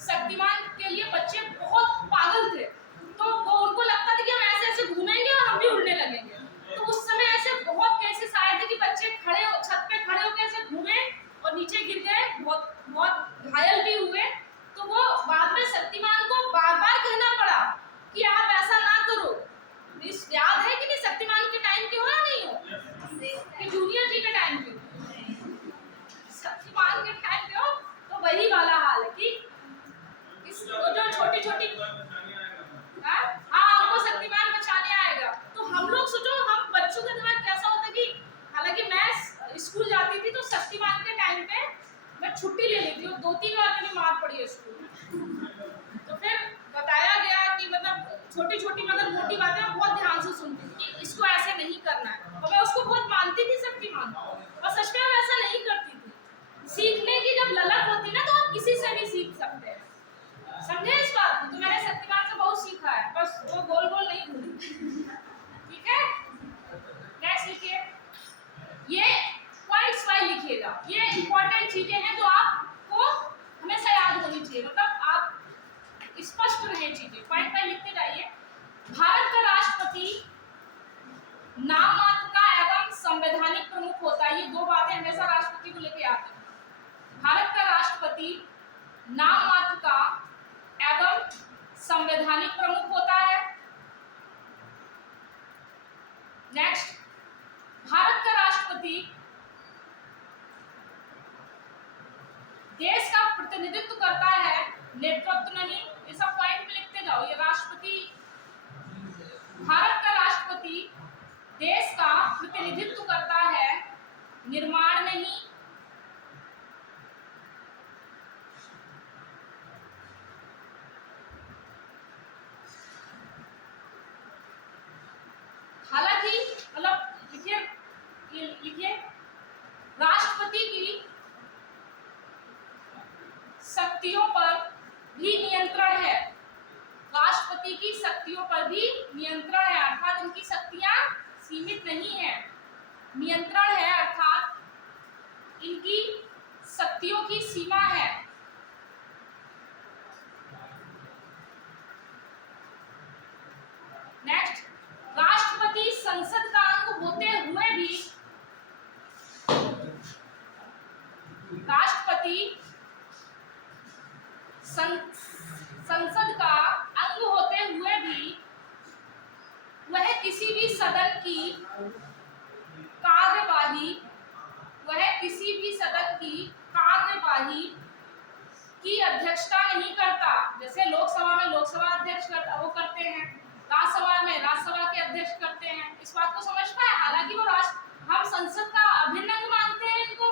शक्तिमान के लिए बच्चे बहुत पागल थे, तो वो उनको लगता था कि हम ऐसे ऐसे घूमेंगे और हम भी उड़ने लगेंगे। तो उस समय ऐसे बहुत केसेस आए थे कि बच्चे छत पे खड़े होकर ऐसे घूमे और नीचे गिर गए, बहुत बहुत घायल भी हुए। तो वो बाद में शक्तिमान को बार बार कहना पड़ा कि आप ऐसा ना करो। याद है कि नहीं, शक्तिमान के टाइम के हो या नहीं हो, कि जूनियर जी के टाइम के, शक्तिमान के टाइम पे हो, तो वही वाला हाल है कि इस जो छोटी छोटी, हाँ हमको शक्तिमान बचाने आएगा। तो हम लोग सोचो, हम बच्चों का दिमाग कैसा होता है कि, हालांकि मैं स्कूल जाती थी तो शक्तिमान के टाइम पे मैं छुट्टी ले लेती हूँ, 2-3 बार मेरी मार पड़ी है स्कूल में। तो फिर बताया गया कि मतलब छोटी छोटी मगर मोटी बातें मैं बहुत ध्यान से सुनती थी कि इसको ऐसे नहीं करना है, और मैं उसको बहुत मानती थी शक्तिमान, और सच में मैं ऐसा नहीं करती थी। सीखने की जब ललक होती ना, तो आप किसी से भी सीख सकते हैं। समझे इस बात को? तो मैंने शक्तिमान से बहुत सीखा है, बस वो गोल गोल नहीं घूमी। ठीक है, नेक्स्ट लिखिए। ये पॉइंट्स वाइज लिखिएगा, ये इंपॉर्टेंट चीजें हैं जो आपको हमेशा याद होनी चाहिए, मतलब आप स्पष्ट रहे चीजें। पॉइंट वाइज लिखते जाइए। भारत का राष्ट्रपति नाम मात्र का एवं संवैधानिक प्रमुख होता है। ये दो बातें हमेशा राष्ट्रपति को लेके आते हैं। भारत का राष्ट्रपति नाम मात्र का एवं संवैधानिक प्रमुख होता है। नेक्स्ट, भारत का राष्ट्रपति देश का प्रतिनिधित्व करता है, नेतृत्व नहीं। ये सब पॉइंट में लिखते जाओ। ये राष्ट्रपति, भारत का राष्ट्रपति देश का प्रतिनिधित्व करता है, निर्माण नहीं। हालांकि मतलब लिखिए राष्ट्रपति की शक्तियों पर भी नियंत्रण है। राष्ट्रपति की शक्तियों पर भी नियंत्रण है, अर्थात इनकी शक्तियां सीमित नहीं है, नियंत्रण है, अर्थात इनकी शक्तियों की सीमा है। नेक्स्ट, राष्ट्रपति संसद का अंग होते हुए भी, राष्ट्रपति सदन की कार्यवाही की अध्यक्षता नहीं करता। जैसे लोकसभा में लोकसभा अध्यक्ष वो करते हैं, राज्यसभा में राज्यसभा के अध्यक्ष करते हैं। इस बात को समझ पाए। हालांकि वो हम संसद का अभिन्न अंग मानते हैं इनको,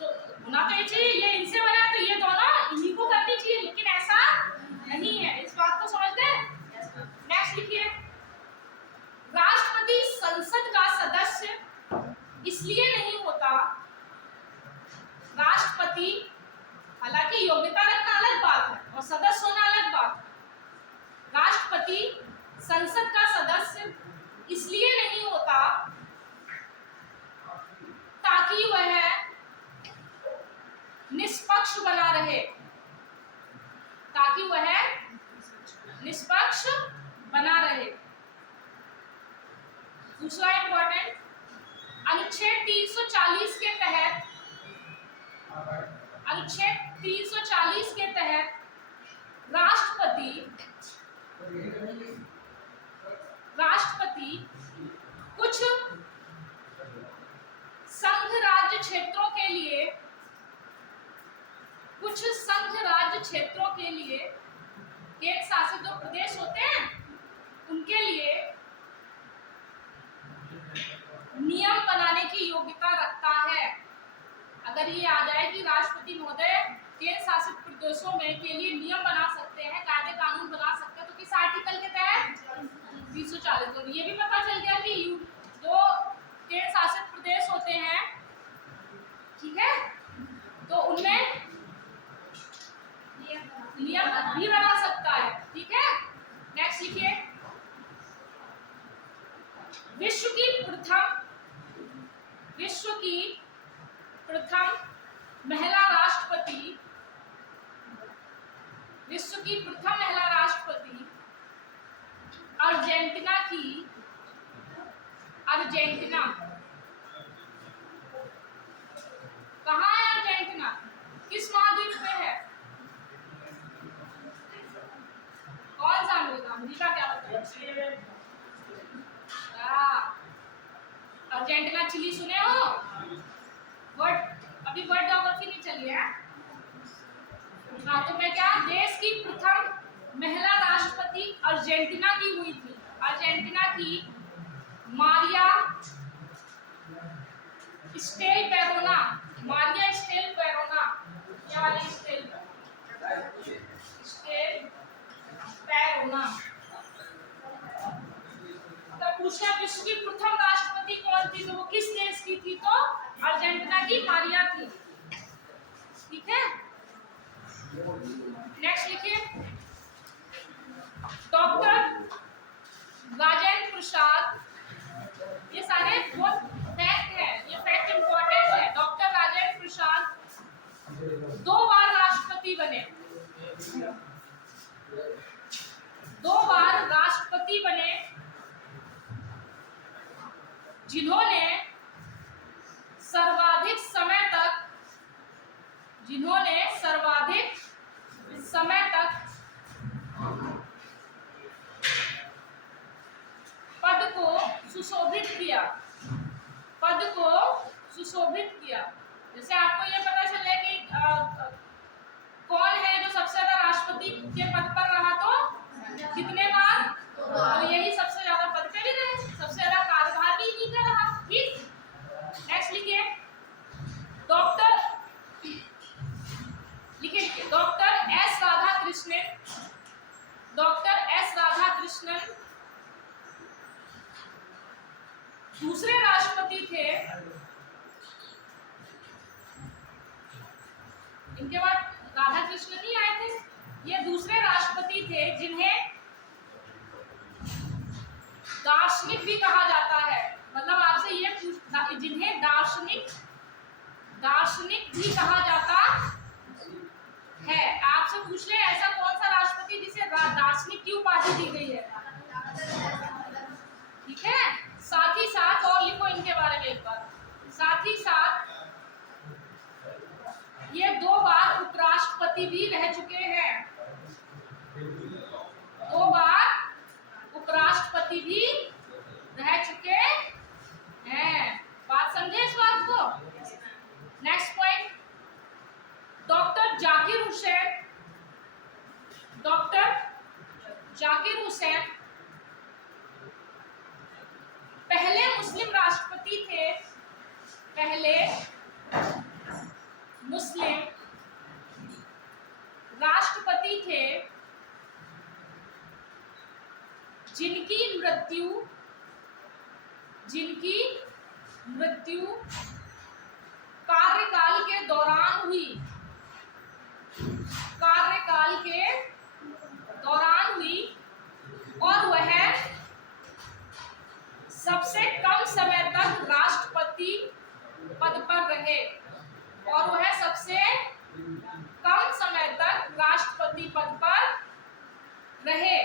तो होना तो ये चाहिए, ये इनसे बना है तो ये दोनों इन्हीं को करनी चाहिए, लेकिन ऐसा नहीं है। इस बात को समझ गए। नेक्स्ट लिखिए, राष्ट्रपति संसद का सदस्य इसलिए नहीं होता। राष्ट्रपति, हालांकि योग्यता रखना अलग बात है और सदस्य होना अलग बात है। राष्ट्रपति संसद का सदस्य इसलिए नहीं होता ताकि वह निष्पक्ष बना रहे, ताकि वह निष्पक्ष बना रहे। दूसरा इंपॉर्टेंट, अनुच्छेद 340 के तहत, अनुच्छेद 340 के तहत राष्ट्रपति कुछ संघ राज्य क्षेत्रों के लिए, केंद्र शासित जो प्रदेश होते हैं उनके लिए नियम बनाने की योग्यता रखता है। अगर ये आ जाए कि राष्ट्रपति महोदय केंद्र शासित प्रदेशों में के लिए नियम बना सकते हैं, कायदे कानून बना सकते हैं, तो किस आर्टिकल के तहत? 340। तो ये भी पता चल गया कि जो केंद्र शासित प्रदेश होते हैं, ठीक है, तो उनमें नियम भी बना सकता है। ठीक है, नेक्स्ट लिखिए, विश्व की प्रथम महिला राष्ट्रपति अर्जेंटीना कहाँ है? अर्जेंटीना किस महाद्वीप में है? कौन सा अमेरिका? अमेरिका क्या बताया? अर्जेंटीना, चिली सुने हो? अभी वर्ल्ड ज्योग्राफी नहीं चली है। हाँ, तो मैं क्या, देश की प्रथम महिला राष्ट्रपति अर्जेंटीना की हुई थी। अर्जेंटीना की मारिया स्टेल पेरोना, ये वाली स्टेल पेरोना। अगर पूछा विश्व की प्रथम राष्ट्रपति कौन थी, तो वो किस देश की थी? तो अर्जेंटीना की मारिया थी। ठीक है, नेक्स्ट लिखिए, डॉक्टर राजेंद्र प्रसाद, ये सारे बहुत फैक्ट है, ये फैक्ट इंपॉर्टेंट है। डॉक्टर राजेंद्र प्रसाद 2 बार राष्ट्रपति बने, 2 बार राष्ट्रपति बने, जिन्होंने सर्वाधिक समय तक पद को सुशोभित किया। जैसे आपको ये पता चले कि कौन है जो सबसे ज्यादा राष्ट्रपति के पद पर रहा, तो कितने बार? तो यही सबसे ज्यादा पद पे भी रहे, सबसे ज्यादा कार्यभार भी इन्हीं का रहा। ठीक, नेक्स्ट लिखिए, डॉक्टर एस राधाकृष्णन दूसरे राष्ट्रपति थे। इनके बाद राधाकृष्णन ही आए थे। ये दूसरे राष्ट्रपति थे जिन्हें दार्शनिक भी कहा जाता है। मतलब आपसे ये जिन्हें दार्शनिक भी कहा जाता है। आपसे पूछ ले ऐसा कौन सा राष्ट्रपति जिसे दार्शनिक की उपाधि दी गई है? ठीक है, साथ ही साथ और लिखो इनके बारे में एक बार, साथ ही साथ ये 2 बार उपराष्ट्रपति भी रह चुके हैं। 2 बार उपराष्ट्रपति भी रह चुके पहले मुस्लिम राष्ट्रपति थे जिनकी मृत्यु कार्यकाल के दौरान हुई, और वह सबसे कम समय तक राष्ट्रपति पद पर रहे,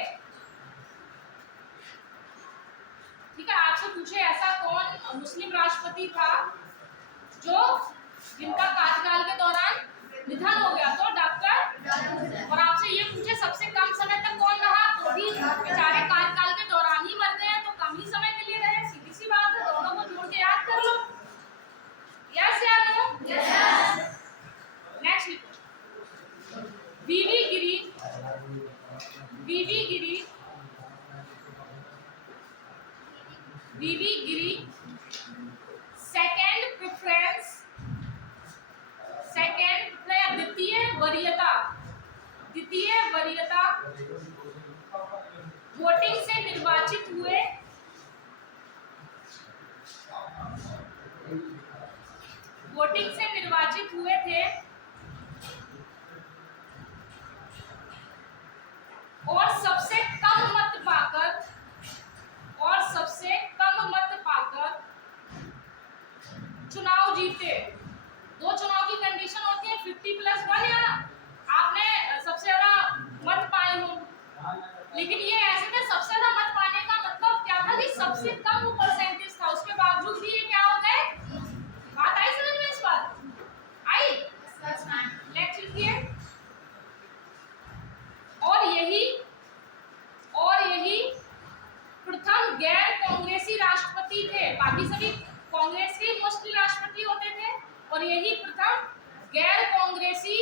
ठीक है। आपसे पूछे ऐसा कौन मुस्लिम राष्ट्रपति था जिनका कार्यकाल के दौरान निधन हो गया, तो डॉक्टर। और आपसे ये पूछे सबसे कम समय तक कौन रहा, तो भी बेचारे कार्यकाल के दौरान ही मर गए, तो कम ही समय के लिए रहे। सीधी सी बात है, दोनों को जोड़ के याद कर लो। यस या नो? यस। नेक्स्ट लिखो, वीवी गिरी सेकेंड प्रेफरेंस, द्वितीय वरीयता वोटिंग से निर्वाचित हुए थे, और सबसे कम मत पाकर चुनाव जीते। दो चुनाव की कंडीशन होती है, 50+1, या आपने सबसे ज्यादा मत पाए हो। लेकिन ये ऐसे थे, सबसे ज्यादा मत पाने का मतलब क्या था कि सबसे कम परसेंटेज था, उसके बावजूद भी ये क्या हो गए। बात आई समझ में? इस बात आई? नेक्स्ट लिखिए, और यही प्रथम गैर कांग्रेसी राष्ट्रपति थे। बाकी सभी कांग्रेस के मोस्टली राष्ट्रपति होते थे, और यही प्रथम गैर कांग्रेसी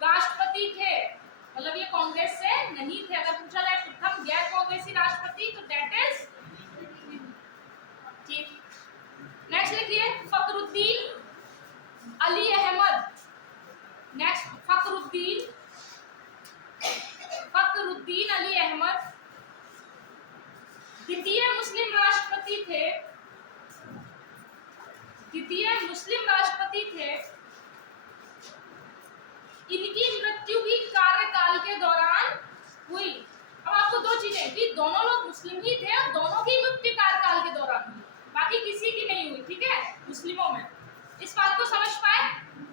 राष्ट्रपति थे, मतलब ये कांग्रेस से नहीं थे। अगर पूछा जाए प्रथम गैर कांग्रेसी राष्ट्रपति, तो दैट इज ठीक। नेक्स्ट लिखिए, फखरुद्दीन अली अहमद। नेक्स्ट, फखरुद्दीन अली अहमद द्वितीय मुस्लिम राष्ट्रपति थे। इनकी मृत्यु भी कार्यकाल के दौरान हुई। अब आपको दो चीजें कि दोनों लोग मुस्लिम ही थे और दोनों की मृत्यु कार्यकाल के दौरान हुई, बाकी किसी की नहीं हुई, ठीक है, मुस्लिमों में। इस बात को समझ पाए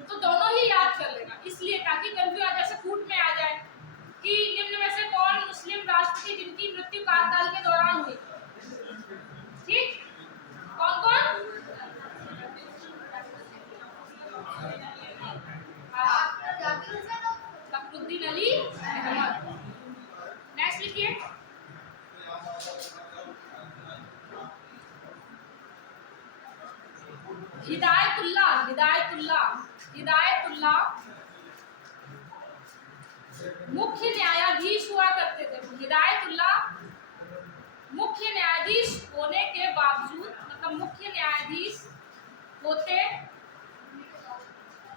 तो दोनों ही याद कर लेना, इसलिए ताकि कंफ्यूज जैसे कूट में आ जाए कि निम्न में से कौन मुस्लिम राष्ट्रपति जिनकी मृत्यु कार्यकाल के दौरान हुई। ठीक, कौन कौन? फखरुद्दीन अली अहमद। नेक्स्ट लिखिए, हिदायतुल्लाह मुख्य न्यायाधीश हुआ करते थे। हिदायतुल्लाह मुख्य न्यायाधीश होने के बावजूद, मतलब मुख्य न्यायाधीश होते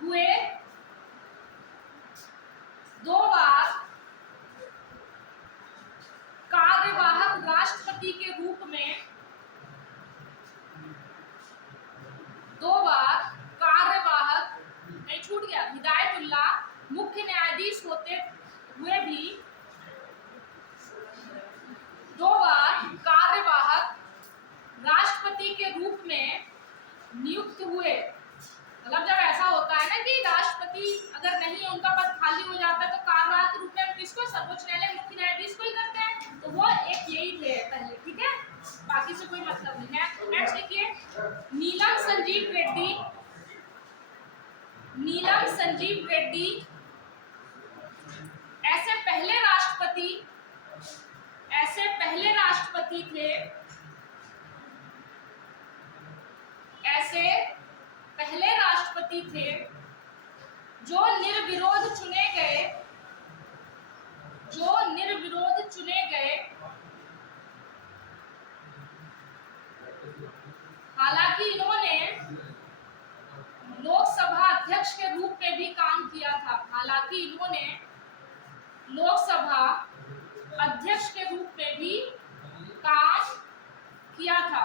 हुए 2 बार कार्यवाहक राष्ट्रपति के रूप में, 2 बार कार्यवाहक, नहीं छूट गया, हिदायतुल्लाह मुख्य न्यायाधीश होते हुए भी 2 बार कार्यवाहक राष्ट्रपति के रूप में नियुक्त हुए। मतलब जब ऐसा होता है ना कि राष्ट्रपति अगर नहीं, उनका पद खाली हो जाता है, तो कार्यवाहक के रूप में हम किसको, सर्वोच्च न्यायालय मुख्य न्यायाधीश को ही करते हैं, तो वो एक यही थे पहले, ठीक है, बाकी से कोई मतलब नहीं है। नेक्स्ट लिखिए, नीलम संजीव रेड्डी ऐसे पहले राष्ट्रपति थे जो निर्विरोध चुने गए। हालांकि इन्होंने अध्यक्ष के रूप में भी काम किया था। हालांकि इन्होंने लोकसभा अध्यक्ष के रूप में भी काम किया था।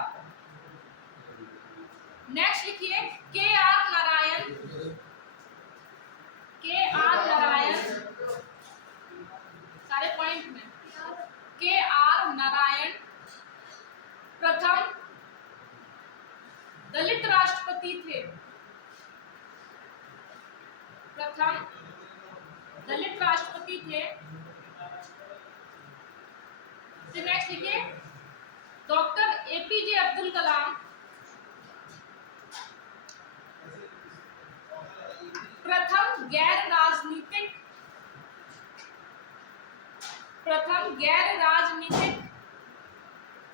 नेक्स्ट लिखिए के आर नारायण। सारे पॉइंट में के आर नारायण प्रथम दलित राष्ट्रपति थे। प्रथम दलित राष्ट्रपति थे। नेक्स्ट लिखिए डॉक्टर एपीजे अब्दुल कलाम प्रथम गैर राजनीतिक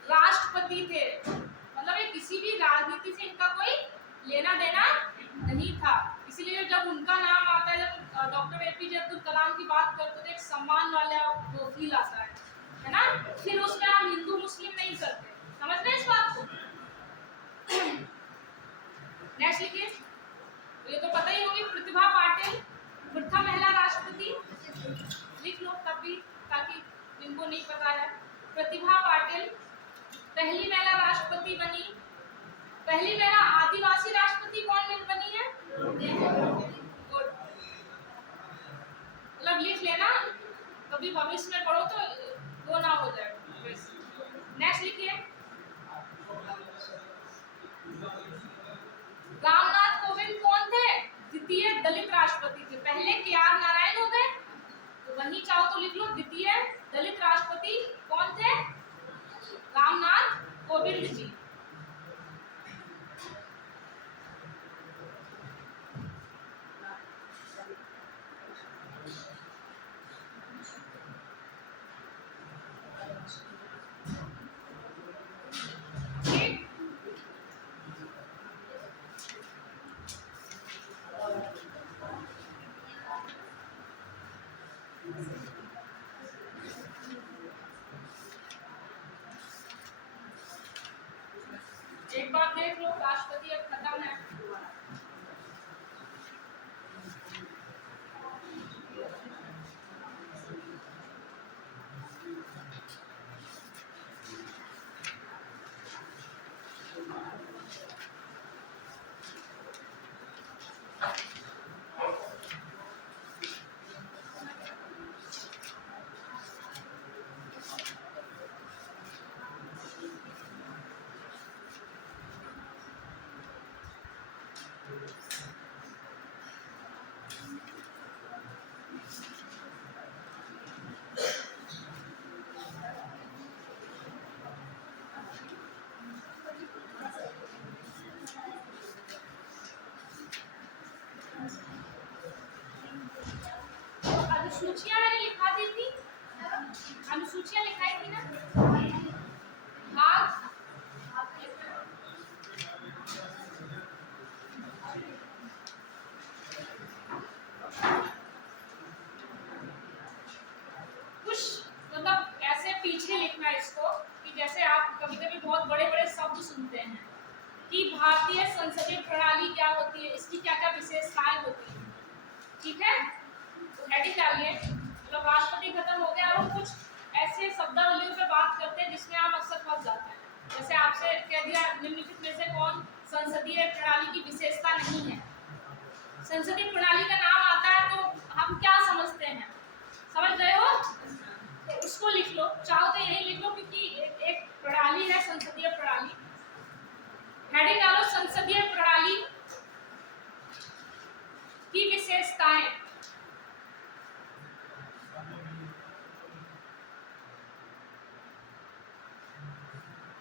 राष्ट्रपति थे। मतलब ये किसी भी राजनीति से इनका कोई लेना देना नहीं था, इसीलिए जब उनका नाम आता है, जब डॉक्टर एपीजे अब्दुल कलाम की बात करते हैं तो एक सम्मान वाला वो फील आता है ना। फिर उसमें हम हिंदू मुस्लिम नहीं करते, समझ रहे हैं इस बात को। नेक्स्ट लिखिए, ये तो पता ही होगी, प्रतिभा पाटिल प्रथम महिला राष्ट्रपति। लिख लो तब भी, ताकि जिनको नहीं पता है। प्रतिभा पाटिल पहली महिला राष्ट्रपति बनी। पहली महिला आदिवासी राष्ट्रपति कौन बनी है? मतलब लिख लेना, कभी भविष्य में पढ़ो तो वो ना हो जाए। नेक्स्ट लिखिए रामनाथ कोविंद कौन थे? द्वितीय दलित राष्ट्रपति थे। पहले के आर नारायण हो गए, तो वही चाहो तो लिख लो, द्वितीय दलित राष्ट्रपति कौन थे? रामनाथ कोविंद जी। एक बार देख लो, राष्ट्रपति अब खत्म है। अनुसूचियां मैंने लिखा दी थी, अनुसूचियां लिखाई थी ना। भाग कुछ मतलब ऐसे पीछे लिखना इसको, कि जैसे आप कभी कभी बहुत बड़े बड़े शब्द सुनते हैं कि भारतीय संसदीय प्रणाली क्या होती है, इसकी क्या क्या विशेषताएं होती है। ठीक है, हेडिंग डालिए। मतलब राष्ट्रपति खत्म हो गया और कुछ ऐसे शब्दावलियों पे बात करते हैं जिसमें आप अक्सर फंस जाते हैं। जैसे आपसे कह दिया निम्नलिखित में से कौन संसदीय प्रणाली की विशेषता नहीं है। संसदीय प्रणाली का नाम आता है तो हम क्या समझते हैं, समझ रहे हो? तो उसको लिख लो, चाहो तो यही लिख लो, क्योंकि एक प्रणाली है संसदीय प्रणाली। हेडिंग डालो संसदीय प्रणाली की विशेषताएं।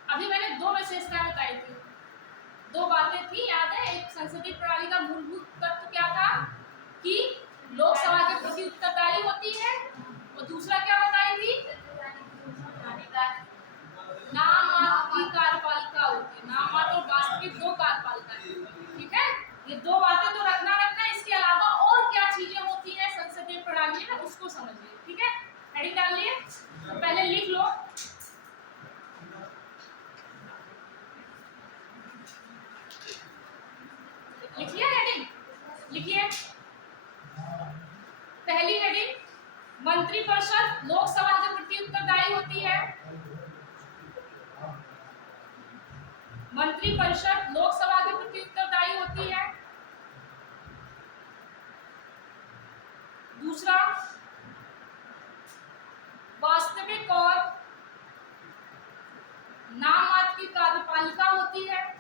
अभी मैंने दो विशेषताएं बताई थी, दो बातें थी, याद है? एक संसदीय प्रणाली का मूलभूत तत्व क्या था कि लोकसभा के प्रति उत्तरदायी होती है, और दूसरा क्या बताई थी? नाममात्र की कार्यपालिका होती है। नाममात्र और वास्तविक दो कार्यपालिका है। ठीक है, ये दो बातें तो रखना। इसके अलावा और क्या चीजें होती है संसदीय प्रणाली में, उसको समझिए। ठीक है, हेडिंग डाल लिए, तो पहले लिख लो लिख लिया हेडिंग? लिखिए पहली हेडिंग, मंत्रिपरिषद लोकसभा के प्रति उत्तरदायी होती है। मंत्रिपरिषद लोकसभा के प्रति उत्तरदायी होती है। दूसरा, वास्तविक और नाम मात्र की कार्यपालिका होती है।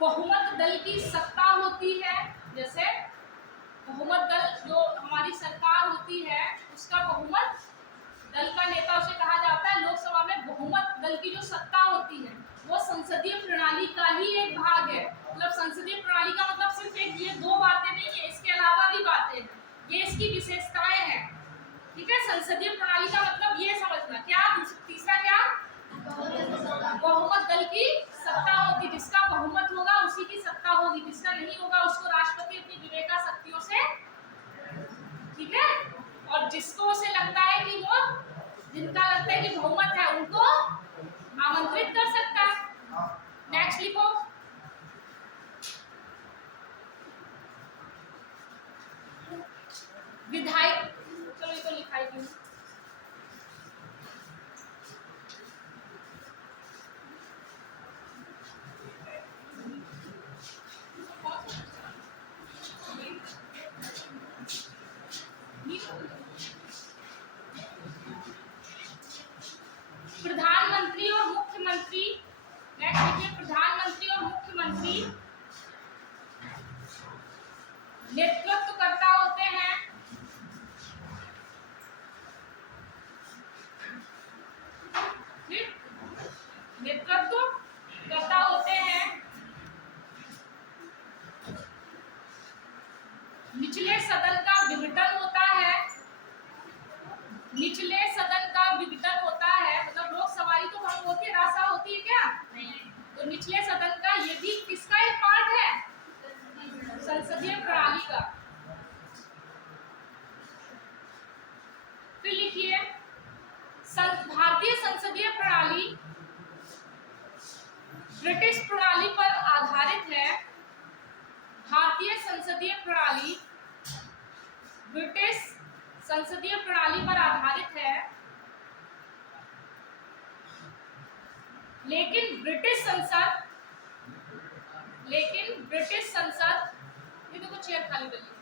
बहुमत दल की सत्ता होती है, जैसे बहुमत दल जो हमारी सरकार होती है उसका बहुमत दल का नेता उसे कहा जाता है। लोकसभा में बहुमत दल की जो सत्ता होती है वो संसदीय प्रणाली का ही एक भाग है। मतलब संसदीय प्रणाली का मतलब सिर्फ एक ये दो बातें नहीं है, इसके अलावा भी बातें हैं, ये इसकी विशेषताएं हैं। ठीक है, संसदीय प्रणाली का मतलब ये समझना। क्या तीसरा, क्या बहुमत दल की सत्ता होगी, जिसका बहुमत होगा उसी की सत्ता होगी, जिसका नहीं होगा उसको राष्ट्रपति अपनी विवेका शक्तियों से, ठीक है, और जिसको उसे लगता है कि वो, जिनका लगता है कि बहुमत है उनको आमंत्रित कर सकता है। नेक्स्ट लिखो, विधायक, चलो ये तो लिखाई थी। प्रधानमंत्री और मुख्यमंत्री, नेक्स्ट देखिए, प्रधानमंत्री और मुख्यमंत्री नेतृत्वकर्ता होते हैं। नेतृत्वकर्ता होते हैं। निचले सदन का विघटन होता है। निचले सदन का विघटन होता है, मतलब लोकसभा ही तो भंग होती है, रासा होती है क्या? नहीं। तो निचले सदन का, ये भी किसका एक पार्ट है? संसदीय प्रणाली का। फिर लिखिए, भारतीय संसदीय प्रणाली ब्रिटिश प्रणाली पर आधारित है। भारतीय संसदीय प्रणाली ब्रिटिश संसदीय प्रणाली पर आधारित है, लेकिन ब्रिटिश संसद, ये देखो चेयर खाली कर ली,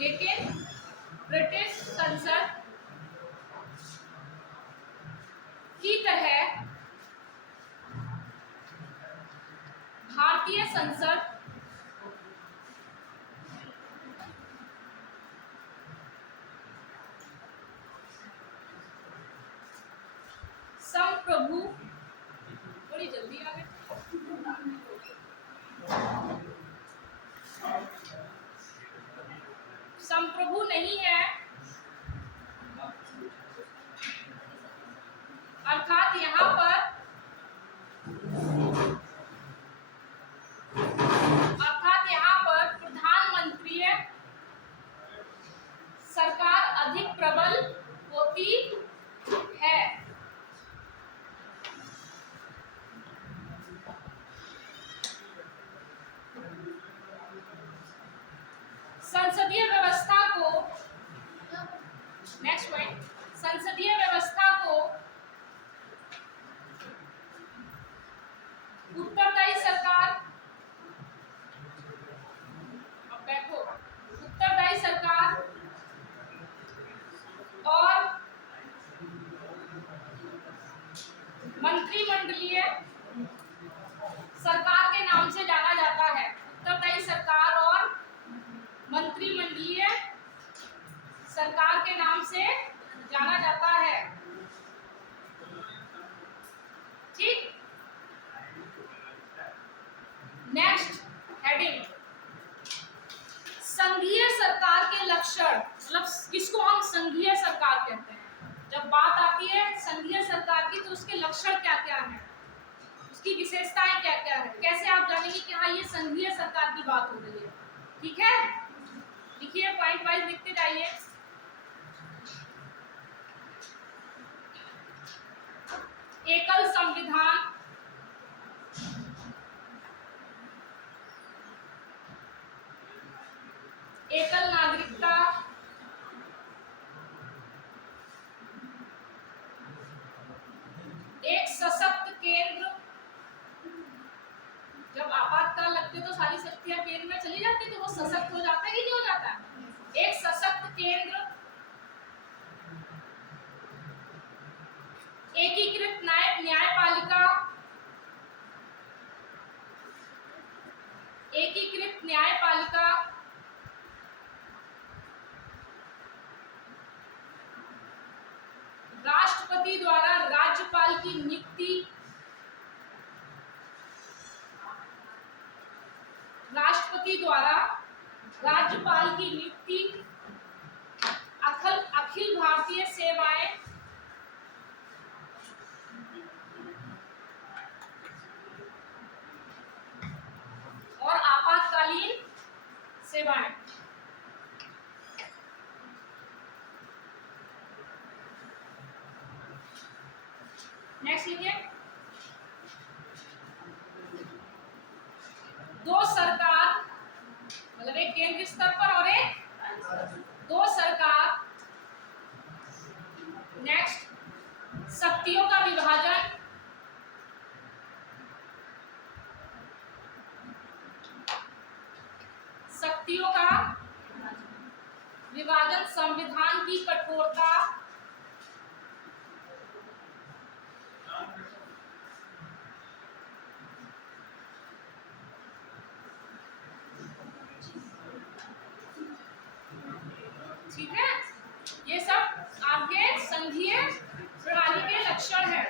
लेकिन ब्रिटिश संसद की तरह भारतीय संसद संप्रभु, थोड़ी जल्दी आ गए, संप्रभु नहीं है, अर्थात यहाँ पर प्रधानमंत्री सरकार अधिक प्रबल होती है। संसदीय व्यवस्था को, नेक्स्ट पॉइंट, संसदीय व्यवस्था को उत्तरदायी सरकार, अब बैठो, उत्तरदायी सरकार और मंत्रिमंडलीय सरकार के नाम से जाना जाता है। उत्तरदायी सरकार और मंत्रिमंडलीय सरकार के नाम से जाना जाता है। ठीक, नेक्स्ट हेडिंग, संघीय सरकार के लक्षण, मतलब किसको हम संघीय सरकार कहते हैं। जब बात आती है संघीय सरकार की तो उसके लक्षण क्या क्या हैं, उसकी विशेषताएं क्या क्या है, कैसे आप जानेंगे कि हाँ ये संघीय सरकार की बात हो रही है। ठीक है, लिखिए, पॉइंट वाइज लिखते जाइए। एकल संविधान, एकल नागरिकता, एक सशक्त केंद्र। जब आपातकाल लगते तो सारी शक्तियां केंद्र में चली जाती, तो वो सशक्त हो जाता है कि नहीं हो जाता? एक सशक्त केंद्र, एकीकृत न्यायपालिका, एकीकृत न्यायपालिका, राष्ट्रपति द्वारा राज्यपाल की नियुक्ति, राष्ट्रपति द्वारा राज्यपाल की नियुक्ति, अखिल भारतीय सेवाएं, और आपातकालीन सेवाएं। नेक्स्ट लिखिए, दो सरकार, मतलब एक केंद्रीय स्तर पर और एक दो सरकार। नेक्स्ट, शक्तियों का विभाजन, शक्तियों का विभाजन, संविधान की कठोरता, ठीक है। ये सब आपके संघीय प्रणाली के लक्षण हैं।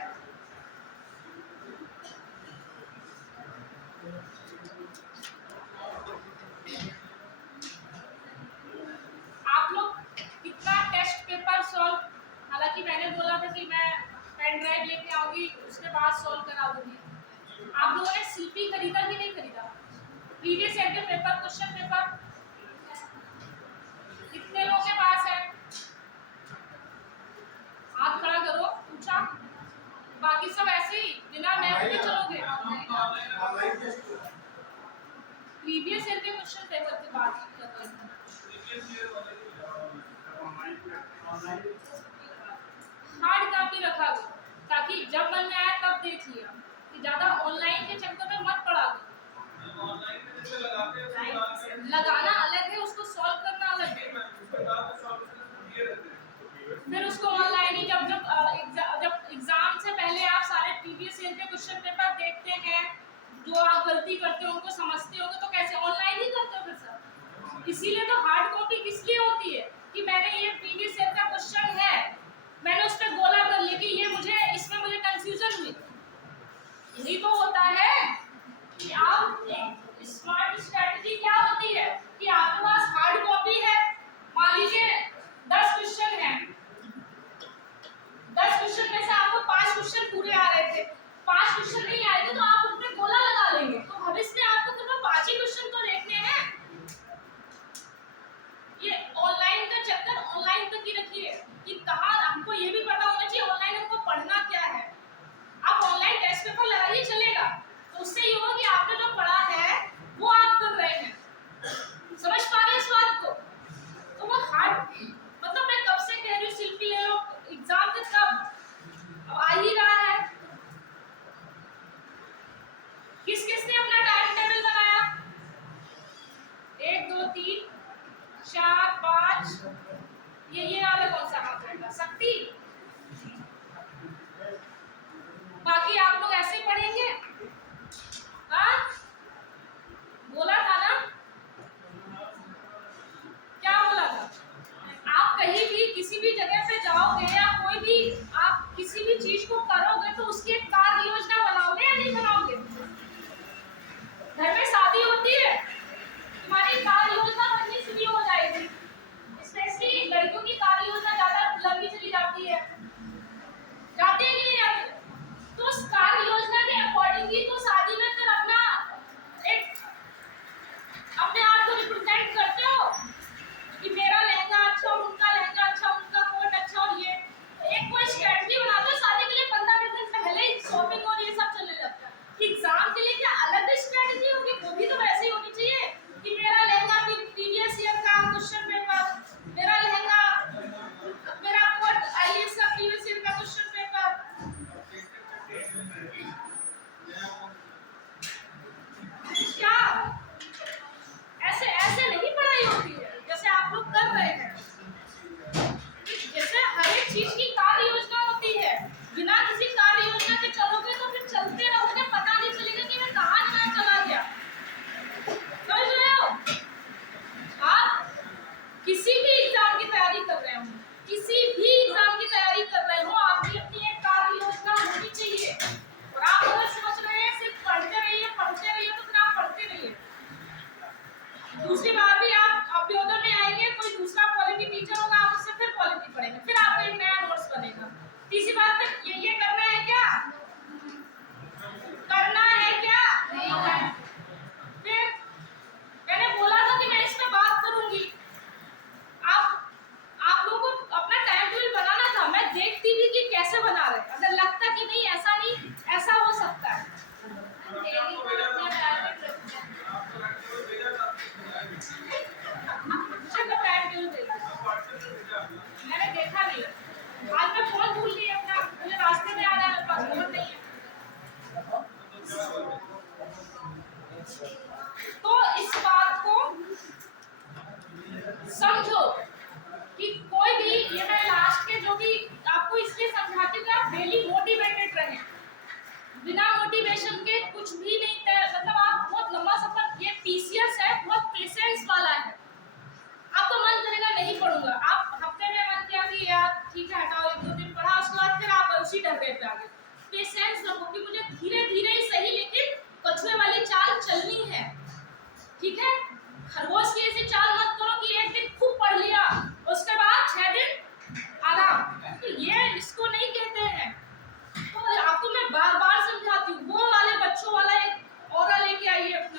आप लोग कितना टेस्ट पेपर सॉल्व, हालांकि मैंने बोला था कि मैं पेन ड्राइव लेके आऊंगी, उसके बाद सॉल्व करा दूंगी। आप लोगों ने सीपी खरीदा कि नहीं खरीदा? प्रीवियस ईयर के पेपर, क्वेश्चन पेपर कितने लोगों के पास है? हाथ खड़ा करो, पूछा। बाकी सब ऐसे ही बिना मैप के चलोगे। प्रीवियस ईयर के क्वेश्चन पेपर की बात करते हैं। हार्ड कॉपी रखा करो, ताकि जब मन में आए तब देख लिया, कि ज्यादा ऑनलाइन के चक्कर में मत पड़ा करो। लगाना अलग है, उसको सॉल्व करना अलग है। फिर उसको ऑनलाइन ही जब एग्जाम से पहले आप सारे प्रीवियस ईयर के क्वेश्चन पेपर देखते हैं, जो आप गलती करते हो उनको समझते होगे, तो कैसे ऑनलाइन ही करते हो फिर सब। इसीलिए तो हार्ड कॉपी किस लिए होती है, कि मैंने ये प्रीवियस ईयर का क्वेश्चन है, मैंने उस पर गोला कर लिया कि ये मुझे इसमें मुझे कंफ्यूजन हुई। यही तो होता है कि आप एक स्मार्ट स्ट्रेटजी क्या होती है, कि आपके पास हार्ड कॉपी है, मान लीजिए 10 क्वेश्चन है, 10 क्वेश्चन में से आपको 5 क्वेश्चन पूरे आ रहे थे, 5 क्वेश्चन नहीं आए थे, तो आप उस पे गोला लगा लेंगे, तो भविष्य में आपको सिर्फ 5 ही क्वेश्चन तो देखने हैं। ये ऑनलाइन का चक्कर ऑनलाइन तक ही रखिए, कि कहाँ हमको ये भी पता होना चाहिए ऑनलाइन हमको पढ़ना क्या है। आप ऑनलाइन टेस्ट पेपर लगाइए चलेगा, तो उससे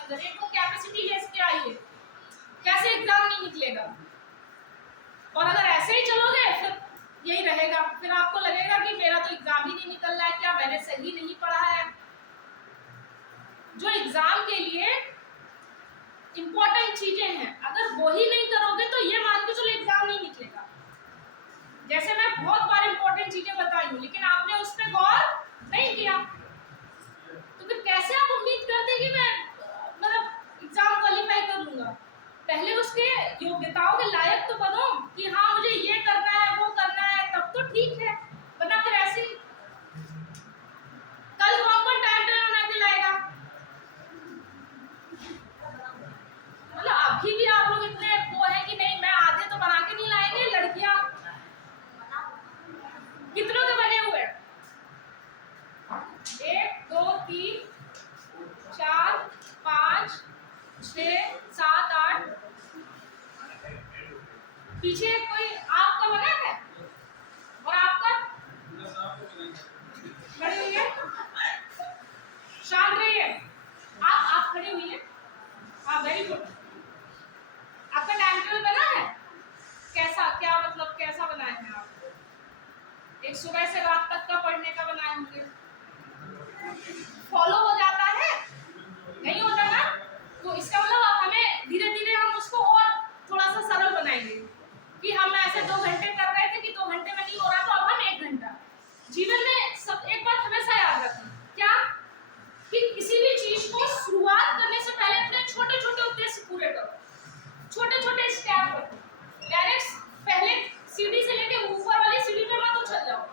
अंदर, एक वो कैपेसिटी लेके आइए, कैसे एग्जाम नहीं निकलेगा। और अगर ऐसे ही चलोगे फिर यही रहेगा, फिर आपको लगेगा कि मेरा तो एग्जाम ही नहीं निकल रहा है, क्या मैंने सही नहीं पढ़ा है। जो एग्जाम के लिए इंपॉर्टेंट चीजें हैं अगर वो ही नहीं करोगे तो ये मान के चलो एग्जाम नहीं निकलेगा। जैसे मैं बहुत बार इंपॉर्टेंट चीजें बताई हूँ लेकिन आपने उस पर गौर नहीं किया, तो फिर कैसे आप उम्मीद करते कि मैं मतलब एग्जाम क्वालिफाई कर लूंगा। पहले उसके योग्यताओं के लायक तो बनो कि हाँ मुझे ये करना है वो करना है, तब तो ठीक है, वरना फिर ऐसे ही कल कौन टाइम टेबल बना के लाएगा। मतलब अभी भी आप लोग इतने वो है कि नहीं मैं आधे तो बना के नहीं लाएंगे, लड़कियां कितनों के बने हुए हैं, 1 2 3 4 5 6 7 8, पीछे कोई आपका बना है और आपका खड़ी हुई है, शांत रहिए, आप खड़ी हुई है, हाँ वेरी गुड। आपका टाइम टेबल बना है, कैसा क्या मतलब कैसा बनाए हैं आप? एक सुबह से रात तक का पढ़ने का बनाए होंगे, फॉलो हो जाता है नहीं होता ना, तो इसका मतलब आप हमें धीरे धीरे हम उसको और थोड़ा सा सरल बनाएंगे कि हम ऐसे 2 घंटे कर रहे थे कि 2 घंटे में नहीं हो रहा तो अब हम 1 घंटा। जीवन में सब एक बात हमेशा याद रखना, क्या कि किसी भी चीज को शुरुआत करने से पहले अपने छोटे छोटे उद्देश्य पूरे करो, छोटे छोटे स्टेप रखो, डायरेक्ट पहले सीढ़ी से लेके ऊपर वाली सीढ़ी पे मत उछल जाओ,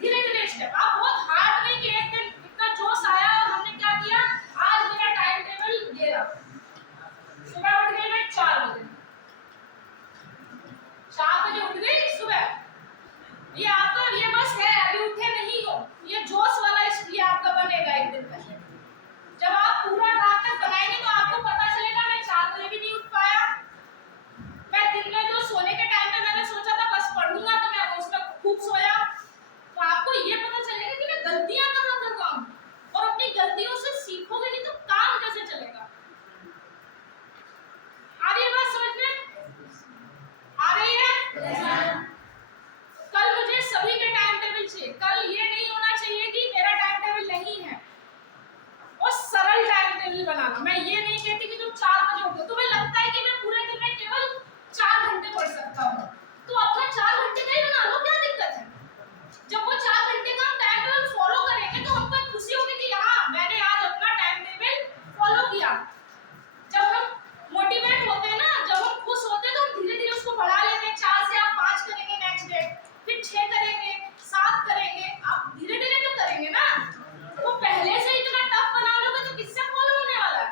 धीरे धीरे स्टेप। आप बहुत हार्ड नहीं कि एक दिन इतना जोश आया और हमने क्या किया, आज मेरा टाइम टेबल ये रहा, सुबह उठ गई मैं 4 बजे, 4 बजे उठ गई सुबह, ये आपका ये बस है, अभी उठे नहीं हो, ये जोश वाला इसलिए आपका बनेगा एक दिन पहले। जब आप पूरा रात तक बनाएंगे तो आपको पता चलेगा मैं 4 बजे भी नहीं उठ पाया, मैं दिन में जो सोने के टाइम पे मैंने सोचा था बस पढ़ूंगा तो मैं उसमें खूब सोया, तो आपको ये पता चलेगा कि मैं गलतियां कहाँ कर रहा हूँ, और अपनी गलतियों से सीखोगे नहीं तो काम कैसे चलेगा। आ रही है बात समझ में, आ रही है? कल मुझे सभी के टाइम टेबल चाहिए, कल ये नहीं होना चाहिए कि मेरा टाइम टेबल नहीं है, और सरल टाइम टेबल बनाना। मैं ये नहीं कहती कि तुम 4 बजे उठो, तुम्हें लगता है कि मैं पूरे दिन में केवल 4 घंटे पढ़ सकता हूँ तो अपना 4 घंटे का ही बना लो, क्या दिक्कत है। जब वो 4 घंटे का हम टाइम टेबल फॉलो करेंगे तो हमको खुशी होगी कि हाँ मैंने आज अपना टाइम टेबल फॉलो किया। जब हम मोटिवेट होते हैं ना, जब हम खुश होते हैं तो हम धीरे धीरे उसको बढ़ा लेते हैं, 4 से आप 5 करेंगे नेक्स्ट डे, फिर 6 करेंगे, 7 करेंगे, आप धीरे धीरे तो करेंगे ना। वो पहले से इतना टफ बना लोगे तो किससे फॉलो होने वाला है।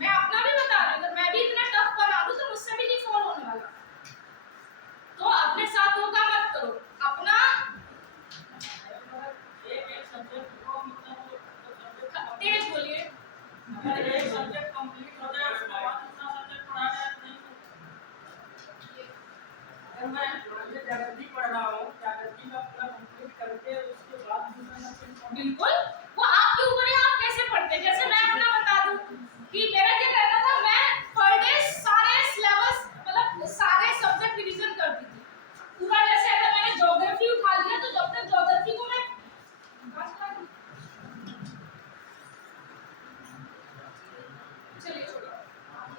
मैं अपना भी बता रही हूँ, अगर मैं भी इतना टफ बना दूं तो मुझसे भी नहीं फॉलो होने वाला। तो अपने साथ धोखा मत करो, अपना तेज बोलिए, एक सब्जेक्ट कंप्लीट हो जाए उसके बाद दूसरा सब्जेक्ट पढ़ाना है नहीं। अगर मैं ज्योग्राफी पढ़ रहा हूँ, ज्योग्राफी का पूरा कंप्लीट करके उसके बाद दूसरा सब्जेक्ट बिल्कुल वो आपके ऊपर है आप कैसे पढ़ते हैं। जैसे मैं अपना बता दूं कि मेरा क्या रहता था, मैं पर डे सारे सिलेबस मतलब सारे सब्जेक्ट रिवीजन करती थी पूरा। जैसे अगर मैंने ज्योग्राफी उठा लिया तो जब तक ज्योग्राफी को मैं चलिए छोड़ो,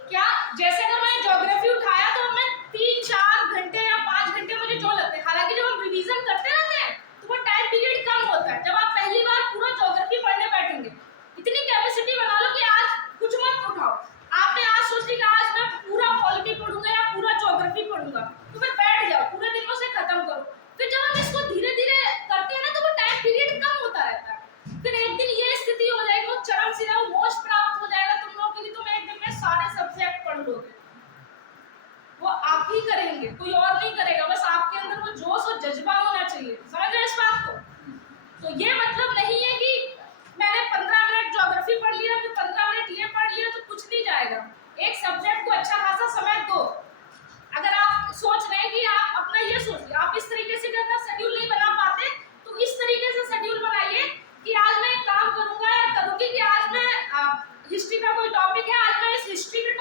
क्या जैसे अगर मैंने ज्योग्राफी उठाया तो मैं 3-4 घंटे या 5 घंटे मुझे जो लगते हैं। हालांकि जब हम रिवीजन करते रहते हैं तो वो टाइम पीरियड कम होता है। जब आप पहली बार पूरा ज्योग्राफी पढ़ने बैठेंगे, इतनी कैपेसिटी बना लो कि आज कुछ मत उठाओ, आपने आज सोच लिया कि आज मैं पूरा पॉलिटी पढ़ूंगा या पूरा ज्योग्राफी पढ़ूंगा, तो फिर बैठ जाओ पूरे दिन में उसे खत्म करो। फिर जब हम इसको धीरे धीरे करते हैं ना तो वो टाइम पीरियड कम होता रहता है। फिर एक दिन ये स्थिति हो जाएगी, वो चरम सीमा मोक्ष प्राप्त हो जाएगा तुम लोगों के लिए, तुम एक दिन में सारे सब्जेक्ट पढ़ लोगे। वो आप ही करेंगे, कोई और नहीं करेगा, बस आपके अंदर वो जोश और जज्बा होना चाहिए। समझ रहे इस बात को? तो ये मतलब नहीं है कि मैंने 15 मिनट ज्योग्राफी पढ़ लिया फिर 15 मिनट ये पढ़ लिया तो कुछ नहीं जाएगा। एक सब्जेक्ट को अच्छा खासा समय दो। अगर आप सोच रहे हैं कि आप अपना ये सोचिए, आप इस तरीके से अगर शेड्यूल नहीं बना पाते तो इस तरीके से शेड्यूल बनाइए कि आज मैं एक काम करूंगा या करूंगी कि आज मैं हिस्ट्री का कोई टॉपिक है, आज हिस्ट्री के